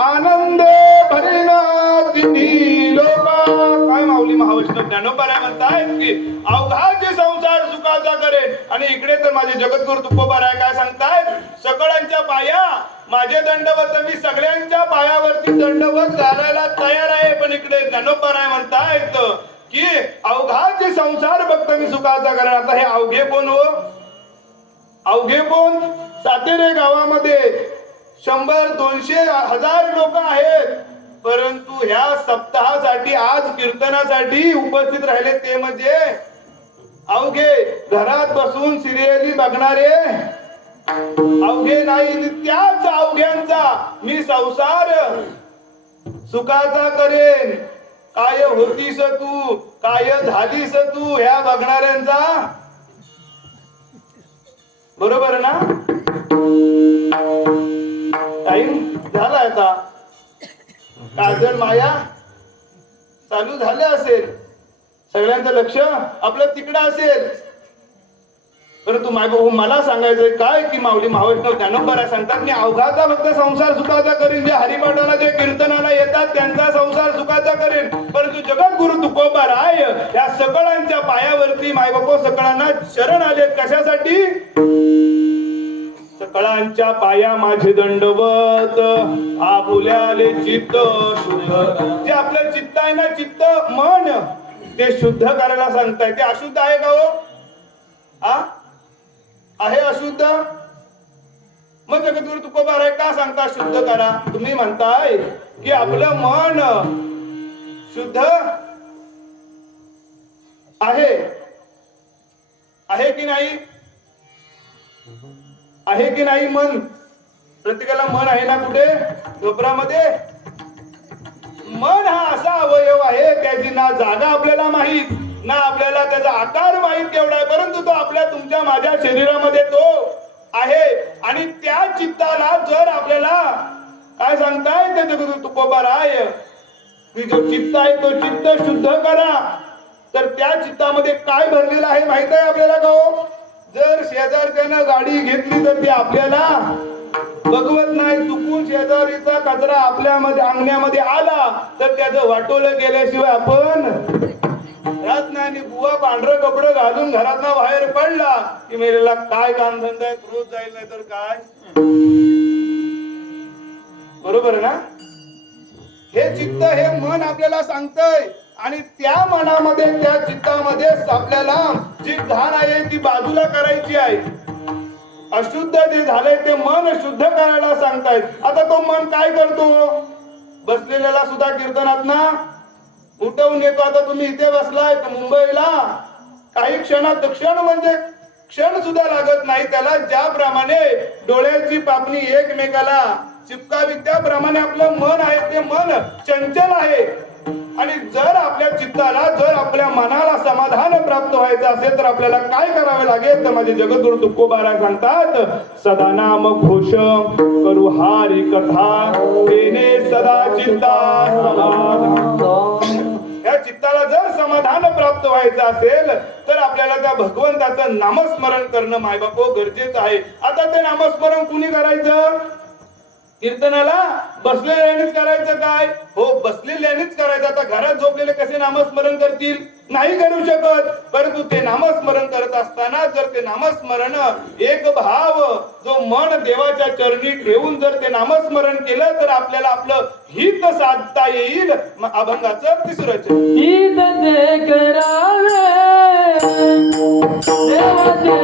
आनंदे भरीन तिन्ही लोका. काय माऊली महावैष्णव ज्ञानोबाराय म्हणतायत की अवघाचे संसार सुखाचा करेन. आणि इकडे तर माझे जगद्गुरु तुकोबाराय काय सांगतायत? सकळांच्या पाया माझे दंडवत. मी सगळ्यांच्या पायावरती दंडवत घालायला तयार आहे. पण इकडे ज्ञानोबाराय म्हणतायत की अवघाचे संसार भक्त मी सुखाचा करेन. आता हे अवघे कोण हो? अवघे कोण? सातेरे गावामध्ये 100, 200, 1000 लोक आहेत. परंतु ह्या सप्ताहासाठी आज कीर्तनासाठी उपस्थित राहिले ते म्हणजे अवघे घरात बसून सिरियली बघणारे अवघे नाही, त्याच अवघ्यांचा मी संसार सुखाचा करेन. काय होतीस तू, काय झालीस तू, ह्या बघणाऱ्यांचा. बरोबर ना? टाइम झाला आता. काजळ माया चालू झाले असेल, सगळ्यांचं लक्ष आपलं तिकडं असेल. परंतु मायबाबू मला सांगायचंय काय की माऊली महावैष्णव ज्ञानोबा सांगतात मी अवघाचा फक्त संसार सुखाचा करेन. जे हरिपाठाला जे कीर्तनाला येतात त्यांचा संसार सुखाचा करेन. परंतु जगद्गुरु तुकोबा राय या सकळांच्या पायावरती मायबापू सकळांना शरण आलेत. कशासाठी? सकळांच्या पाया माझे दंडवत आपुल्याले चित्त शुद्ध. जे आपलं चित्त आहे ना, चित्त मन ते शुद्ध करायला सांगताय. ते अशुद्ध आहे का हो? आहे अशुद्ध? मग जगद्गुरु तुकोबा राय का सांगता शुद्ध करा? तुम्ही म्हणताय की आपलं मन शुद्ध आहे, आहे की नाही? आहे की नाही मन? प्रत्येकाला मन आहे ना कुठे? झोपरामध्ये. मन हा असा अवयव आहे त्याची ना जागा आपल्याला माहित, ना आपल्याला त्याचा आकार माहित केवढा आहे, परंतु तो आपल्या तुमच्या माझ्या शरीरामध्ये तो आहे. आणि त्या चित्ताला जर आपल्याला काय सांगताय ते जगद्गुरु तुकोबा राय की जो चित्त आहे तो चित्त शुद्ध करा. तर त्या चित्तामध्ये काय भरलेलं आहे माहित आहे आपल्याला का हो? जर शेजारच्यानं गाडी घेतली तर ती आपल्याला बघवत नाही. चुकून शेजारीचा कचरा आपल्यामध्ये अंगण्यामध्ये आला तर त्याचं वाटोळं केल्याशिवाय आपण राहत नाही. आणि बुवा पांढरं कपडं घालून घरातनं बाहेर पडला की मेलेला काय काम धंदा आहे, रोज जाईल नाही तर काय. बरोबर ना? हे चित्त हे मन आपल्याला सांगतय. आणि त्या मनामध्ये त्या चित्तामध्ये आपल्याला जी घाण आहे ती बाजूला करायची आहे. अशुद्ध जे झालंय ते मन शुद्ध करायला सांगतायत. आता तो मन काय करतो? बसलेल्याला सुद्धा कीर्तनात ना उठवून येतो. आता तुम्ही इथे बसलाय मुंबईला, काही क्षणात क्षण म्हणजे क्षण सुद्धा लागत नाही त्याला. ज्याप्रमाणे डोळ्याची पापणी एकमेकाला चिपकावी त्याप्रमाणे आपलं मन आहे ते मन चंचल आहे. आणि जर आपल्या चित्ताला जर आपल्या मनाला समाधान प्राप्त व्हायचं असेल तर आपल्याला काय करावे लागेल? तर माझे जगद्गुरु तुकोबा राय सांगतात सदा नाम घोष करू हारी कथा तेने सदा चित्ता समाधान. या चित्ताला जर समाधान प्राप्त व्हायचं असेल तर आपल्याला त्या भगवंताचं नामस्मरण करणं मायबापो गरजेचं आहे. आता ते नामस्मरण कुणी करायचं? कीर्तनाला बसलेल्यानेच करायचं काय? हो, बसलेल्यानेच करायचं. आता घरात झोपलेले कसे नामस्मरण करतील? नाही करू शकत. परंतु ते नामस्मरण करत असताना जर ते नामस्मरण एक भाव जो मन देवाच्या चरणी ठेवून जर ते नामस्मरण केलं तर आपल्याला आपलं हित साधता येईल. अभंगाचं तिसरं हित ते करावे देवाचे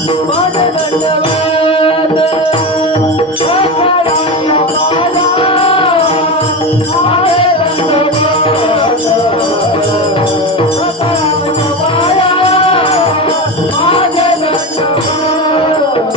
माझे दंडवत सकाळाला माझा माझे दंडवत सकाळाला माझा माझे दंडवत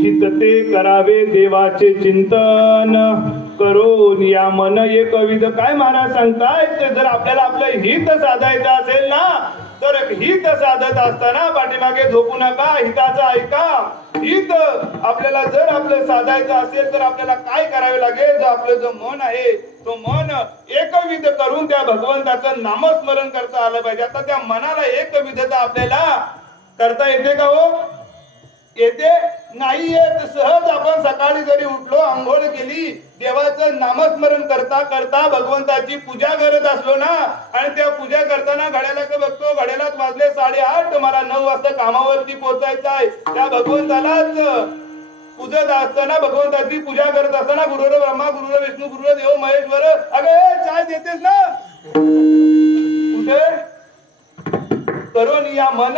हित ते करावे देवाचे चिंतन करून या मन एकविध. काय महाराज सांगतायत, जर आपल्याला आपलं हित साधायचं असेल ना, तर हित साधत असताना पाठीमागे झोपू नका, हिताचं ऐका. हित आपल्याला जर आपलं साधायचं असेल तर आपल्याला काय करावे लागेल, जो आपलं जो मन आहे तो मन एकविध करून त्या भगवंताचं नामस्मरण करता आलं पाहिजे. आता त्या मनाला एकविधता आपल्याला करता येते का हो? येते नाही येत. सहज आपण सकाळी जरी उठलो, आंघोळ केली, देवाचं नामस्मरण करता करता भगवंताची पूजा करत असलो ना, आणि त्या पूजा करताना घड्याला बघतो, घड्यालाच वाजले 8:30, मला 9 वाजता कामावरती पोहोचायचं आहे. त्या भगवंतालाच पूजत असताना, भगवंताची पूजा करत असताना गुरुर ब्रह्मा गुरुर विष्णू गुरुर देव महेश्वर, अगं चाय देतेस ना कुठे करून या मन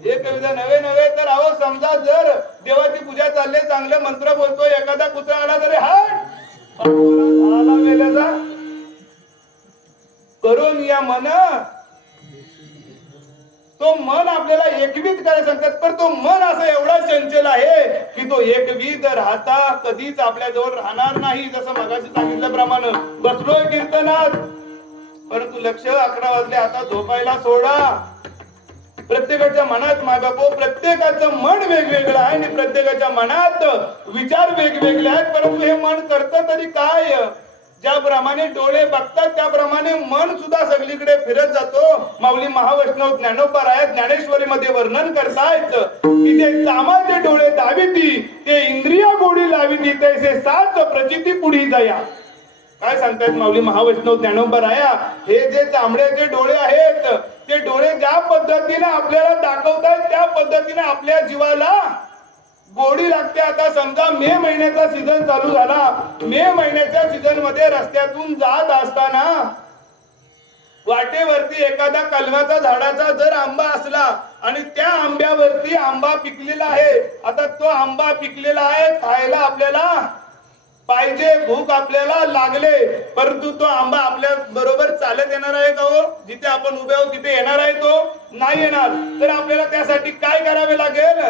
एकविध नवे नवे. तर अहो समजा जर देवाची पूजा चालले, चांगले मंत्र बोलतोय, एखादा कुत्रा आला तरी हात आला मेल्याचा करून या मन. तो मन आपल्याला एकविध करायला सांगतात, पण तो मन असा एवढा चंचल आहे की तो एकविध राहता कधीच आपल्या जवळ राहणार नाही. जसं मगाशी सांगितल्याप्रमाणे बसलोय कीर्तनात, परंतु लक्ष 11 वाजले, आता झोपायला सोडा. प्रत्येकाच्या मनात मागापो, प्रत्येकाचं मन वेगवेगळं आहे आणि प्रत्येकाच्या मनात विचार वेगवेगळे आहेत. परंतु हे मन करतं तरी काय? ज्याप्रमाणे डोळे बघतात त्याप्रमाणे मन सुद्धा सगळीकडे फिरत जातो. माऊली महावैष्णव ज्ञानोबराया ज्ञानेश्वरीमध्ये वर्णन करतायत की जे कामाचे डोळे दाविती ते इंद्रिया गोडी लाविती, तैसे 7 प्रचिती पुढी जाया. काय सांगतायत माऊली महावैष्णव ज्ञानोबराया? हे जे चांबड्याचे डोळे आहेत, ते डोळे ज्या पद्धतीने आपल्याला दाखवतायत त्या पद्धतीने आपल्या जीवाला गोडी लागते. आता समजा मे महिन्याचा सीझन चालू झाला, मे महिन्याच्या सीझन मध्ये रस्त्यातून जात असताना वाटेवरती एखादा कलमाचा झाडाचा जर आंबा असला आणि त्या आंब्यावरती आंबा पिकलेला आहे, आता तो आंबा पिकलेला आहे, खायला आपल्याला पाहिजे, भूक आपल्याला लागले, परंतु तो आंबा आपल्या बरोबर चालत येणार आहे का हो? जिथे आपण उभे आहोत तिथे येणार आहे तो? नाही येणार. तर आपल्याला त्यासाठी काय करावे लागेल?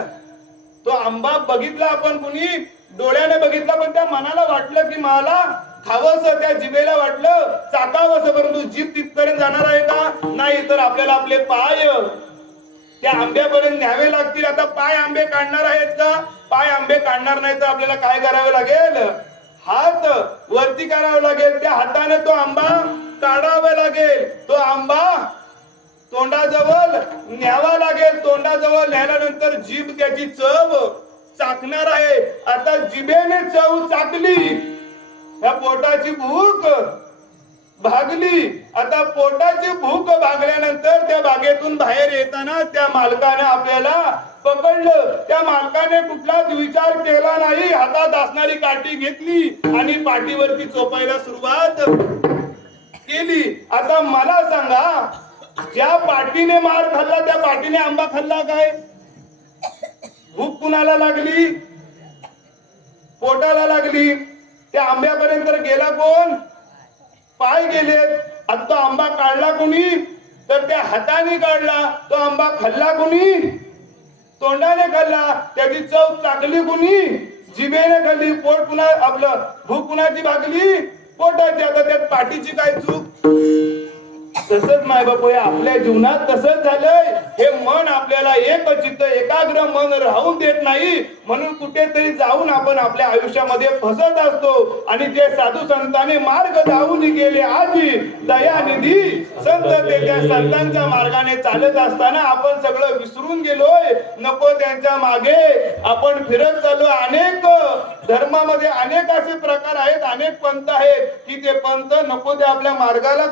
तो आंबा बघितला आपण, कुणी डोळ्याने बघितला, पण त्या मनाला वाटलं की मला खावंसं, त्या जिभेला वाटलं चाकावंसं, परंतु जीभ तिथपर्यंत जाणार आहे का? नाही. तर आपल्याला आपले पाय त्या आंब्यापर्यंत न्यावे लागतील. आता पाय आंबे काढणार आहेत का? पाय आंबे काढणार नाही तर आपल्याला काय करावे लागेल? हात वरती करावा लागेल, त्या हाताने तो आंबा काढावा लागेल, तो आंबा तोंडाजवळ न्यावा लागेल. तोंडाजवळ न्याल्यानंतर जीभ त्याची चव चाखणार आहे. आता जिभेने चव चाकली, या पोटाची भूक भागली. आता पोटाची भूक भागल्यानंतर त्या बागेतून बाहेर येताना त्या मालकाने आपल्याला पकडलं. त्या मालकाने कुठलाच विचार केला नाही, हातात असणारी काठी घेतली आणि पाठीवरती चोपायला सुरुवात केली. आता मला सांगा, ज्या पाठीने मार खाल्ला त्या पाठीने आंबा खाल्ला काय? भूक कुणाला लागली? पोटाला लागली. त्या आंब्यापर्यंत गेला कोण? पाय गेलेत. आता तो आंबा काढला कुणी? तर त्या हाताने काढला. तो आंबा खाल्ला कुणी? तोंडाने खाल्ला. त्याची चव चाकली कुणी? जिभेने खाल्ली. पोट पुन्हा आपलं भूक कुणाची भागली? पोटाची. आता त्यात पाठीची काय चूक? तसंच माय बापू आपल्या जीवनात तसंच झालंय. हे मन आपल्याला एक चित्त एकाग्र मन राहून देत नाही, म्हणून कुठेतरी जाऊन आपण आपल्या आयुष्यामध्ये फसत असतो. आणि जे साधू संतांनी मार्ग धावून गेले आजी दयानिधी संत, ते त्या संतांच्या मार्गाने चालत असताना आपण सगळं विसरून गेलोय. नको त्यांच्या मागे आपण फिरत चाललो. अनेक धर्मामध्ये अनेक असे प्रकार आहेत, अनेक पंथ आहेत की ते पंथ नको ते आपल्या मार्गाला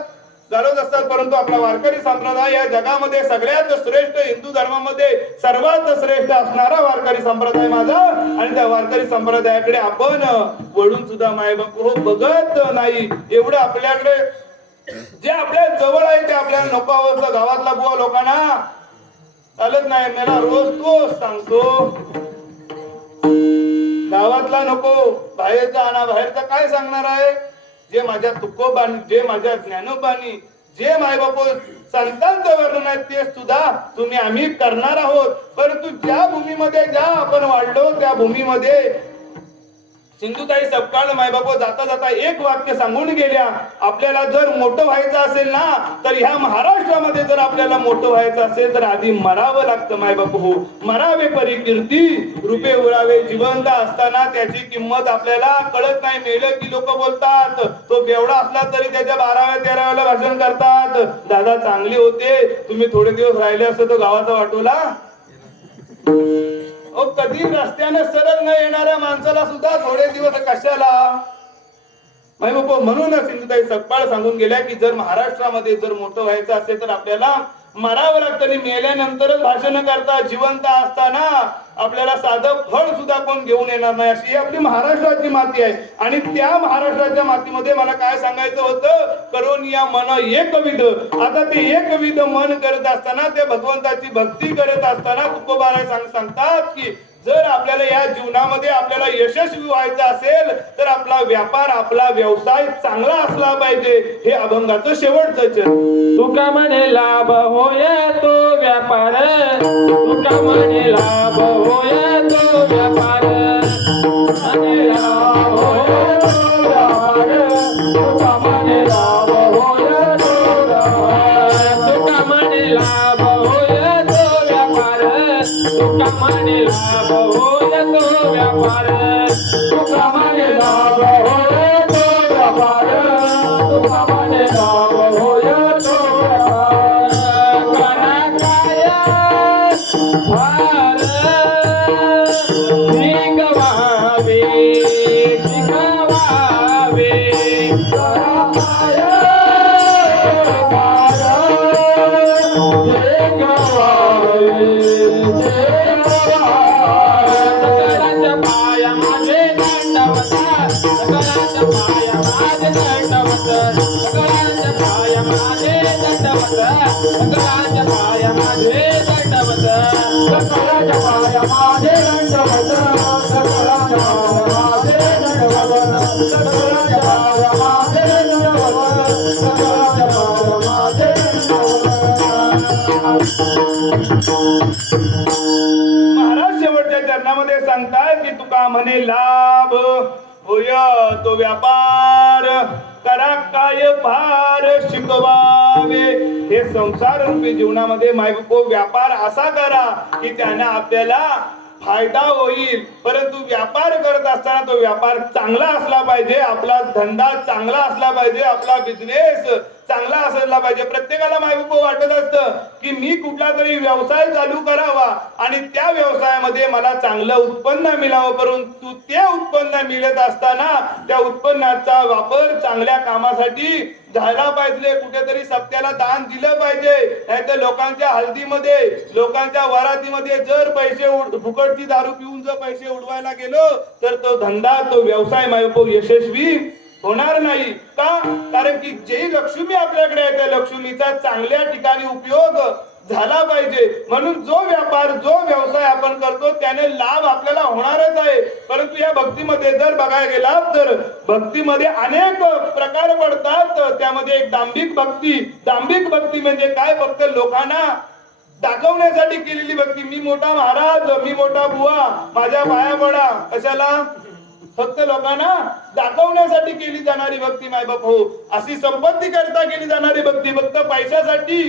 घालवत असतात, परंतु आपला वारकरी संप्रदाय या जगामध्ये सगळ्यात श्रेष्ठ, हिंदू धर्मामध्ये सर्वात श्रेष्ठ असणारा वारकरी संप्रदाय माझा. आणि त्या वारकरी संप्रदायाकडे आपण वळून सुद्धा मायबाप हो बघत नाही. एवढं आपल्याकडे जे आपल्या जवळ आहे ते आपल्याला नको आवडतं. गावातला बुवा लोकांना चालत नाही, मला रोज तोच सांगतो, गावातला नको, बाहेरचा आणा. बाहेरचा काय सांगणार आहे? जे माझ्या तुकोबानी, जे माझ्या ज्ञानोबानी, जे मायबाप संतांचं वर्णन आहे ते सुद्धा तुम्ही आम्ही करणार आहोत. परंतु ज्या भूमीमध्ये ज्या आपण वाढलो त्या भूमीमध्ये सिंधुताई सपकाळ मायबाप जाता जाता एक वाक्य सांगून गेल्या, आपल्याला जर मोठं व्हायचं असेल ना, तर ह्या महाराष्ट्रामध्ये जर आपल्याला मोठं व्हायचं असेल तर आधी मरावं लागतं मायबाप हो. मरावे परी कीर्ती रूपे उरावे. जिवंत असताना त्याची किंमत आपल्याला कळत नाही. मेलं की लोक बोलतात, तो बेवडा असला तरी त्याच्या 12व्या 13व्याला भाषण करतात, दादा चांगले होते, तुम्ही थोडे दिवस राहिले असते तो गावाचा वाटोला. कधी रस्त्याने सरळ न येणाऱ्या माणसाला सुद्धा थोडे दिवस कशाला मायबाप. म्हणूनच सिंधुताई सपकाळ सांगून गेल्या की जर महाराष्ट्रामध्ये जर मोठं व्हायचं असेल तर आपल्याला मरावं लागतं. आणि मेल्यानंतरच भाषण करता, जिवंत असताना आपल्याला साधं फळ सुद्धा कोण घेऊन येणार नाही. अशी ही आपली महाराष्ट्राची माती आहे. आणि त्या महाराष्ट्राच्या मातीमध्ये मला काय सांगायचं होतं, करोनिया मन एकविध. आता ते एकविध मन करत असताना, ते भगवंताची भक्ती करत असताना तुकोबाराय सांगतात की जर आपल्याला या जीवनामध्ये आपल्याला यशस्वी व्हायचं असेल तर आपला व्यापार, आपला व्यवसाय चांगला असला पाहिजे. हे अभंगाचं शेवटचं चरण. तुका म्हणे लाभ होय तो व्यापार, तुका म्हणे लाभ होय तो व्यापार, म्हणे लाभ होय तो व्यापार, तुका म्हणे लाभ होय तो व्यापार, तुका म्हणे लाभ होय तो व्यापार, तुका म्हणे लाभ होय तो व्यापार, तुका म्हणे लाभ होय तो व्यापार, तुका म्हणे लाभ होय तो व्यापार. करा काय फार शिकवावे, शिकवावे, करा काय फार शिकवावे, सकलाच्या पाया माझे दंडवत, सकलाच्या पाया माझे दंडवत, सकलाच्या पाया माझे दंडवत, सकलाच्या पाया माझे दंडवत, सकलाच्या पाया माझे दंडवत, सकलाच्या पाया माझे दंडवत, सकलाच्या पाया माझे दंडवत, सकलाच्या पाया माझे दंडवत. महाराज शेवटच्या चरणामध्ये सांगतात की तुका म्हणे लाभ होय तो व्यापार, करा काय फार शिकवावे. हे संसार रूपी जीवनामध्ये मायबापो व्यापार असा करा की त्याने आपल्याला फायदा होईल. परंतु व्यापार करत असताना तो व्यापार चांगला असला पाहिजे, आपला धंदा चांगला असला पाहिजे, आपला बिझनेस चांगला असला पाहिजे. प्रत्येकाला मायबाप वाटत असतं की मी कुठला तरी व्यवसाय चालू करावा आणि त्या व्यवसायामध्ये मला चांगलं उत्पन्न मिळावं. परंतु ते उत्पन्न मिळत असताना त्या उत्पन्नाचा वापर चांगल्या कामासाठी झाला पाहिजे. कुठेतरी सप्त्याला दान दिलं पाहिजे. नाहीतर लोकांच्या हल्दीमध्ये, लोकांच्या वरातीमध्ये जर पैसे फुकटची दारू पिऊन जर पैसे उडवायला गेलो तर तो धंदा, तो व्यवसाय मायबाप यशस्वी होणार नाही. का? कारण की जे लक्ष्मी आपल्याकडे आहे त्या लक्ष्मीचा चांगल्या ठिकाणी उपयोग झाला पाहिजे. म्हणून जो व्यापार, जो व्यवसाय आपण करतो त्याने लाभ आपल्याला होणारच आहे. परंतु या भक्तीमध्ये जर बघायला गेला तर भक्तीमध्ये अनेक प्रकार पडतात. त्यामध्ये एक दांभिक भक्ती. दांभिक भक्ती म्हणजे काय? फक्त लोकांना दाखवण्यासाठी केलेली भक्ती. मी मोठा महाराज, मी मोठा बुवा, माझ्या पाया पडा. कशाला? फक्त लोकांना दाखवण्यासाठी केली जाणारी भक्ती मायबाप हो. अशी संपत्ती करता केली जाणारी भक्ती, फक्त पैशासाठी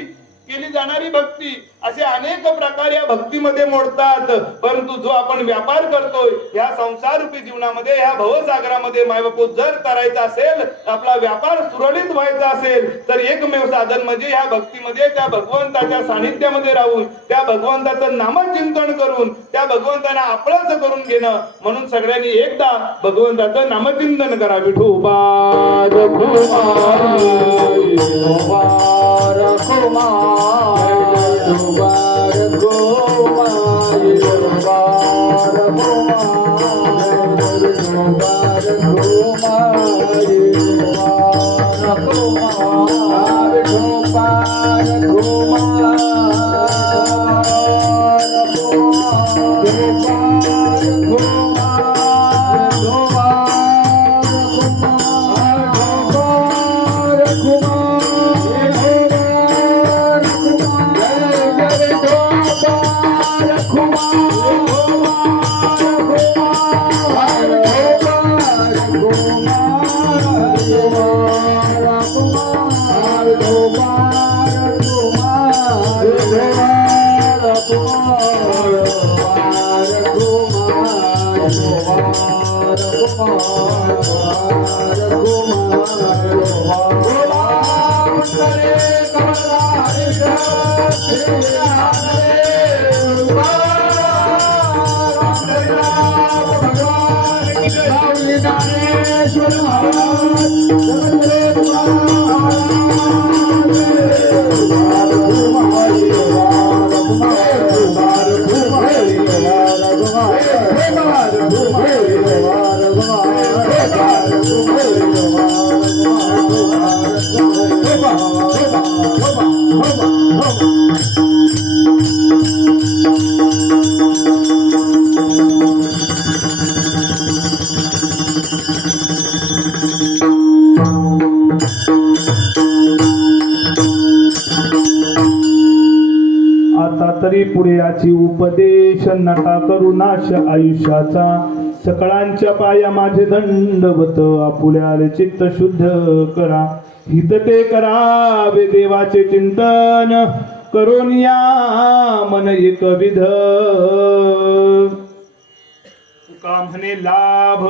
केली जाणारी भक्ती, असे अनेक प्रकार या भक्तीमध्ये मोडतात. परंतु जो आपण व्यापार करतोय या संसार रूपी जीवनामध्ये, या भवसागरामध्ये मायबाप जर करायचा असेल, आपला व्यापार सुरळीत व्हायचा असेल तर एकमेव साधन म्हणजे या भक्तीमध्ये त्या भगवंताच्या सानिध्यामध्ये राहून, त्या भगवंताचं नामचिंतन करून, त्या भगवंताला आपलंच करून घेणं. म्हणून सगळ्यांनी एकदा भगवंताचं नामचिंतन करा. विठोबा विठोबा रखुमा विठोबा रखुमा विठोबा रखुमा विठोबा रखुमा विठोबा रखुमा विठोबा आता तरी पुढे याची उपदेश नका करू नाश आयुष्याचा सकळांच्या पाया माझे दंडवत आपुल्याले चित्त शुद्ध करा हित ते करावे देवाचे चिंतन करून या मन एकविध तुका म्हणे लाभ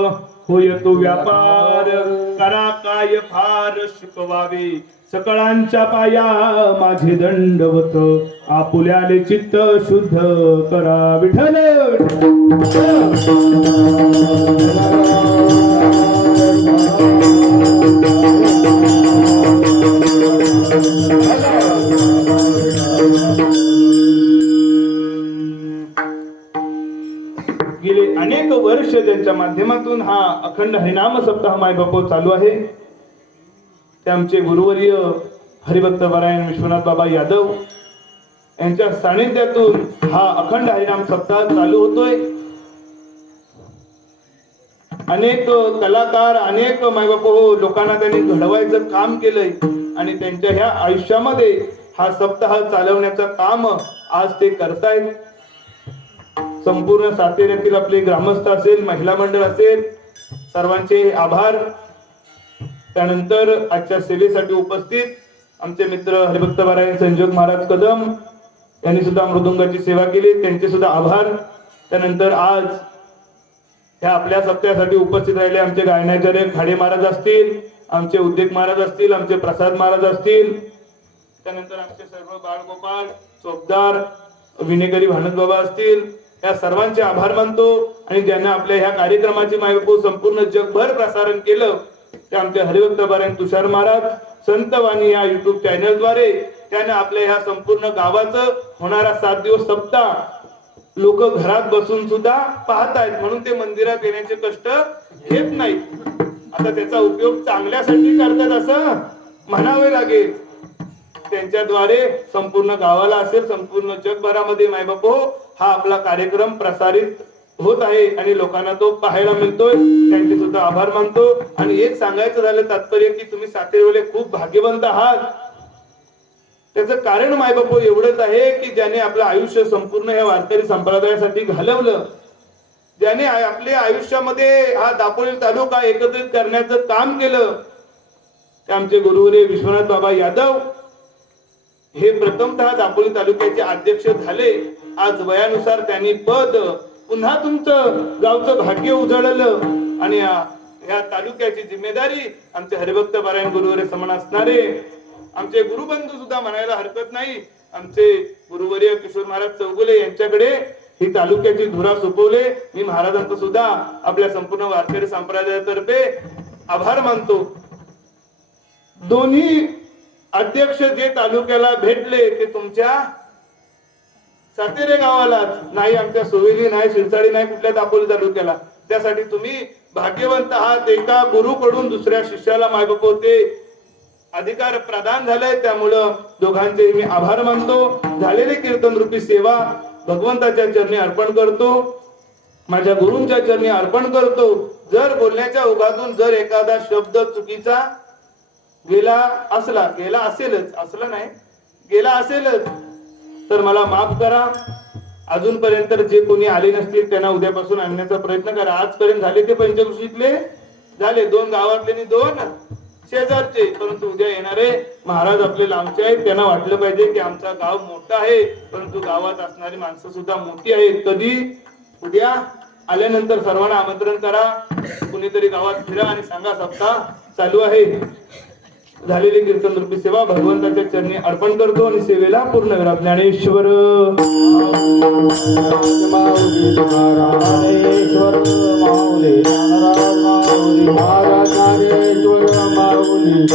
होय तो व्यापार करा काय फार शिकवावे सकळांच्या पाया माझे दंडवत आपुल्याले चित्त शुद्ध करा विठ्ठल गेले अनेक वर्ष ज्यांच्या माध्यमातून हा अखंड हरिनाम सप्ताह मायबाप चालू आहे ते आमचे गुरुवर्य हरिभक्त पारायण विश्वनाथ बाबा यादव यांच्या सानिध्यातून हा अखंड हरिनाम सप्ताह चालू होतोय. अनेक कलाकार अनेक मायबाप लोकांना त्यांनी घडवायचं काम केलंय आणि त्यांच्या ह्या आयुष्यामध्ये हा सप्ताह चालवण्याचं काम आज ते करतायत. संपूर्ण सातेऱ्यातील आपले ग्रामस्थ असेल महिला मंडळ असेल सर्वांचे आभार. त्यानंतर आजच्या सेवेसाठी उपस्थित आमचे मित्र हरिभक्त पारायण संजोग महाराज कदम यांनी सुद्धा मृदुंगाची सेवा केली त्यांचे सुद्धा आभार. त्यानंतर आज ह्या आपल्या सप्त्यासाठी उपस्थित राहिले आमचे गायनाचार्य खाडे महाराज असतील आमचे उद्योग महाराज असतील आमचे प्रसाद महाराज असतील त्यानंतर आमचे सर्व बाळगोपाळ चोपदार विनेकरी भानत बाबा असतील या सर्वांचे आभार मानतो. आणि ज्यांना आपल्या ह्या कार्यक्रमाची माहिती संपूर्ण जगभर प्रसारण केलं ते आमचे हरिभक्त पारायण तुषार महाराज संतवाणी या युट्यूब चॅनलद्वारे त्याने आपल्या ह्या संपूर्ण गावाचं होणारा 7 दिवस सप्ताह लोक घरात बसून सुद्धा पाहतायत म्हणून ते मंदिरात येण्याचे कष्ट घेत नाहीत. आता त्याचा उपयोग चांगल्यासाठी करतात असं म्हणावे लागेल. त्यांच्याद्वारे संपूर्ण गावाला असेल संपूर्ण जगभरामध्ये मायबापो हा आपला कार्यक्रम प्रसारित होत आहे आणि लोकांना तो पाहायला मिळतोय. त्यांचे सुद्धा आभार मानतो. आणि एक सांगायचं झालं तात्पर्य की तुम्ही सातेरवाले खूप भाग्यवंत आहात. त्याचं कारण मायबापो एवढंच आहे की ज्याने आपलं आयुष्य संपूर्ण या वारकरी संप्रदायासाठी घालवलं ज्याने आपल्या आयुष्यामध्ये हा दापोली तालुका एकत्रित करण्याचं काम केलं ते आमचे गुरुवर्य विश्वनाथ बाबा यादव हे प्रथमतः दापोली तालुक्याचे अध्यक्ष झाले. आज वयानुसार त्यांनी पद पुन्हा तुमचं गावचं भाग्य उजळलं आणि या तालुक्याची जिम्मेदारी आमचे हरिभक्त पारायण गुरुवर्य समान असणारे आमचे गुरुबंधू सुद्धा म्हणायला हरकत नाही आमचे गुरुवर्य किशोर महाराज चौगुले यांच्याकडे ही तालुक्याची धुरा सोपवले. मी महाराजांचं सुद्धा आपल्या संपूर्ण वारकरी संप्रदायातर्फे आभार मानतो. दोन्ही अध्यक्ष जे तालुक्याला भेटले ते तुमच्या सातेरे गावालाच, नाही आमच्या सोवेली नाही, शिरसाडी नाही, कुठल्या दापोली तालुक्याला. त्यासाठी तुम्ही भाग्यवंत आहात. एका गुरुकडून दुसऱ्या शिष्याला मायबाप होते अधिकार प्रदान झालाय. त्यामुळं दोघांचे मी आभार मानतो. झालेली कीर्तन रूपी सेवा भगवंताच्या चरणी अर्पण करतो, माझ्या गुरूंच्या चरणी अर्पण करतो. जर बोलण्याच्या ओघातून जर एखादा शब्द चुकीचा गेला असेलच, असला नाही, गेला असेलच तर मला माफ करा. अजूनपर्यंत जे कोणी आले नसतील त्यांना उद्यापासून आणण्याचा प्रयत्न करा. आजपर्यंत झाले ते पंचकृषीतले झाले, 2 गावातले आणि 2 शेजारचे, परंतु उद्या येणारे महाराज आपले लांबचे आहेत. त्यांना वाटलं पाहिजे की आमचा गाव मोठा आहे, परंतु गावात असणारी माणसं सुद्धा मोठी आहेत. कधी उद्या आल्यानंतर सर्वांना आमंत्रण करा. कुणीतरी गावात फिरा आणि सांगा सप्ताह चालू आहे. झालेली कीर्तन रूपी सेवा भगवंताच्या चरणी अर्पण करतो आणि सेवेला पूर्णविराम. ज्ञानेश्वर माऊली ज्ञानेश्वर माऊली ज्ञानराज माऊली महाराज ज्ञानेश्वर माऊली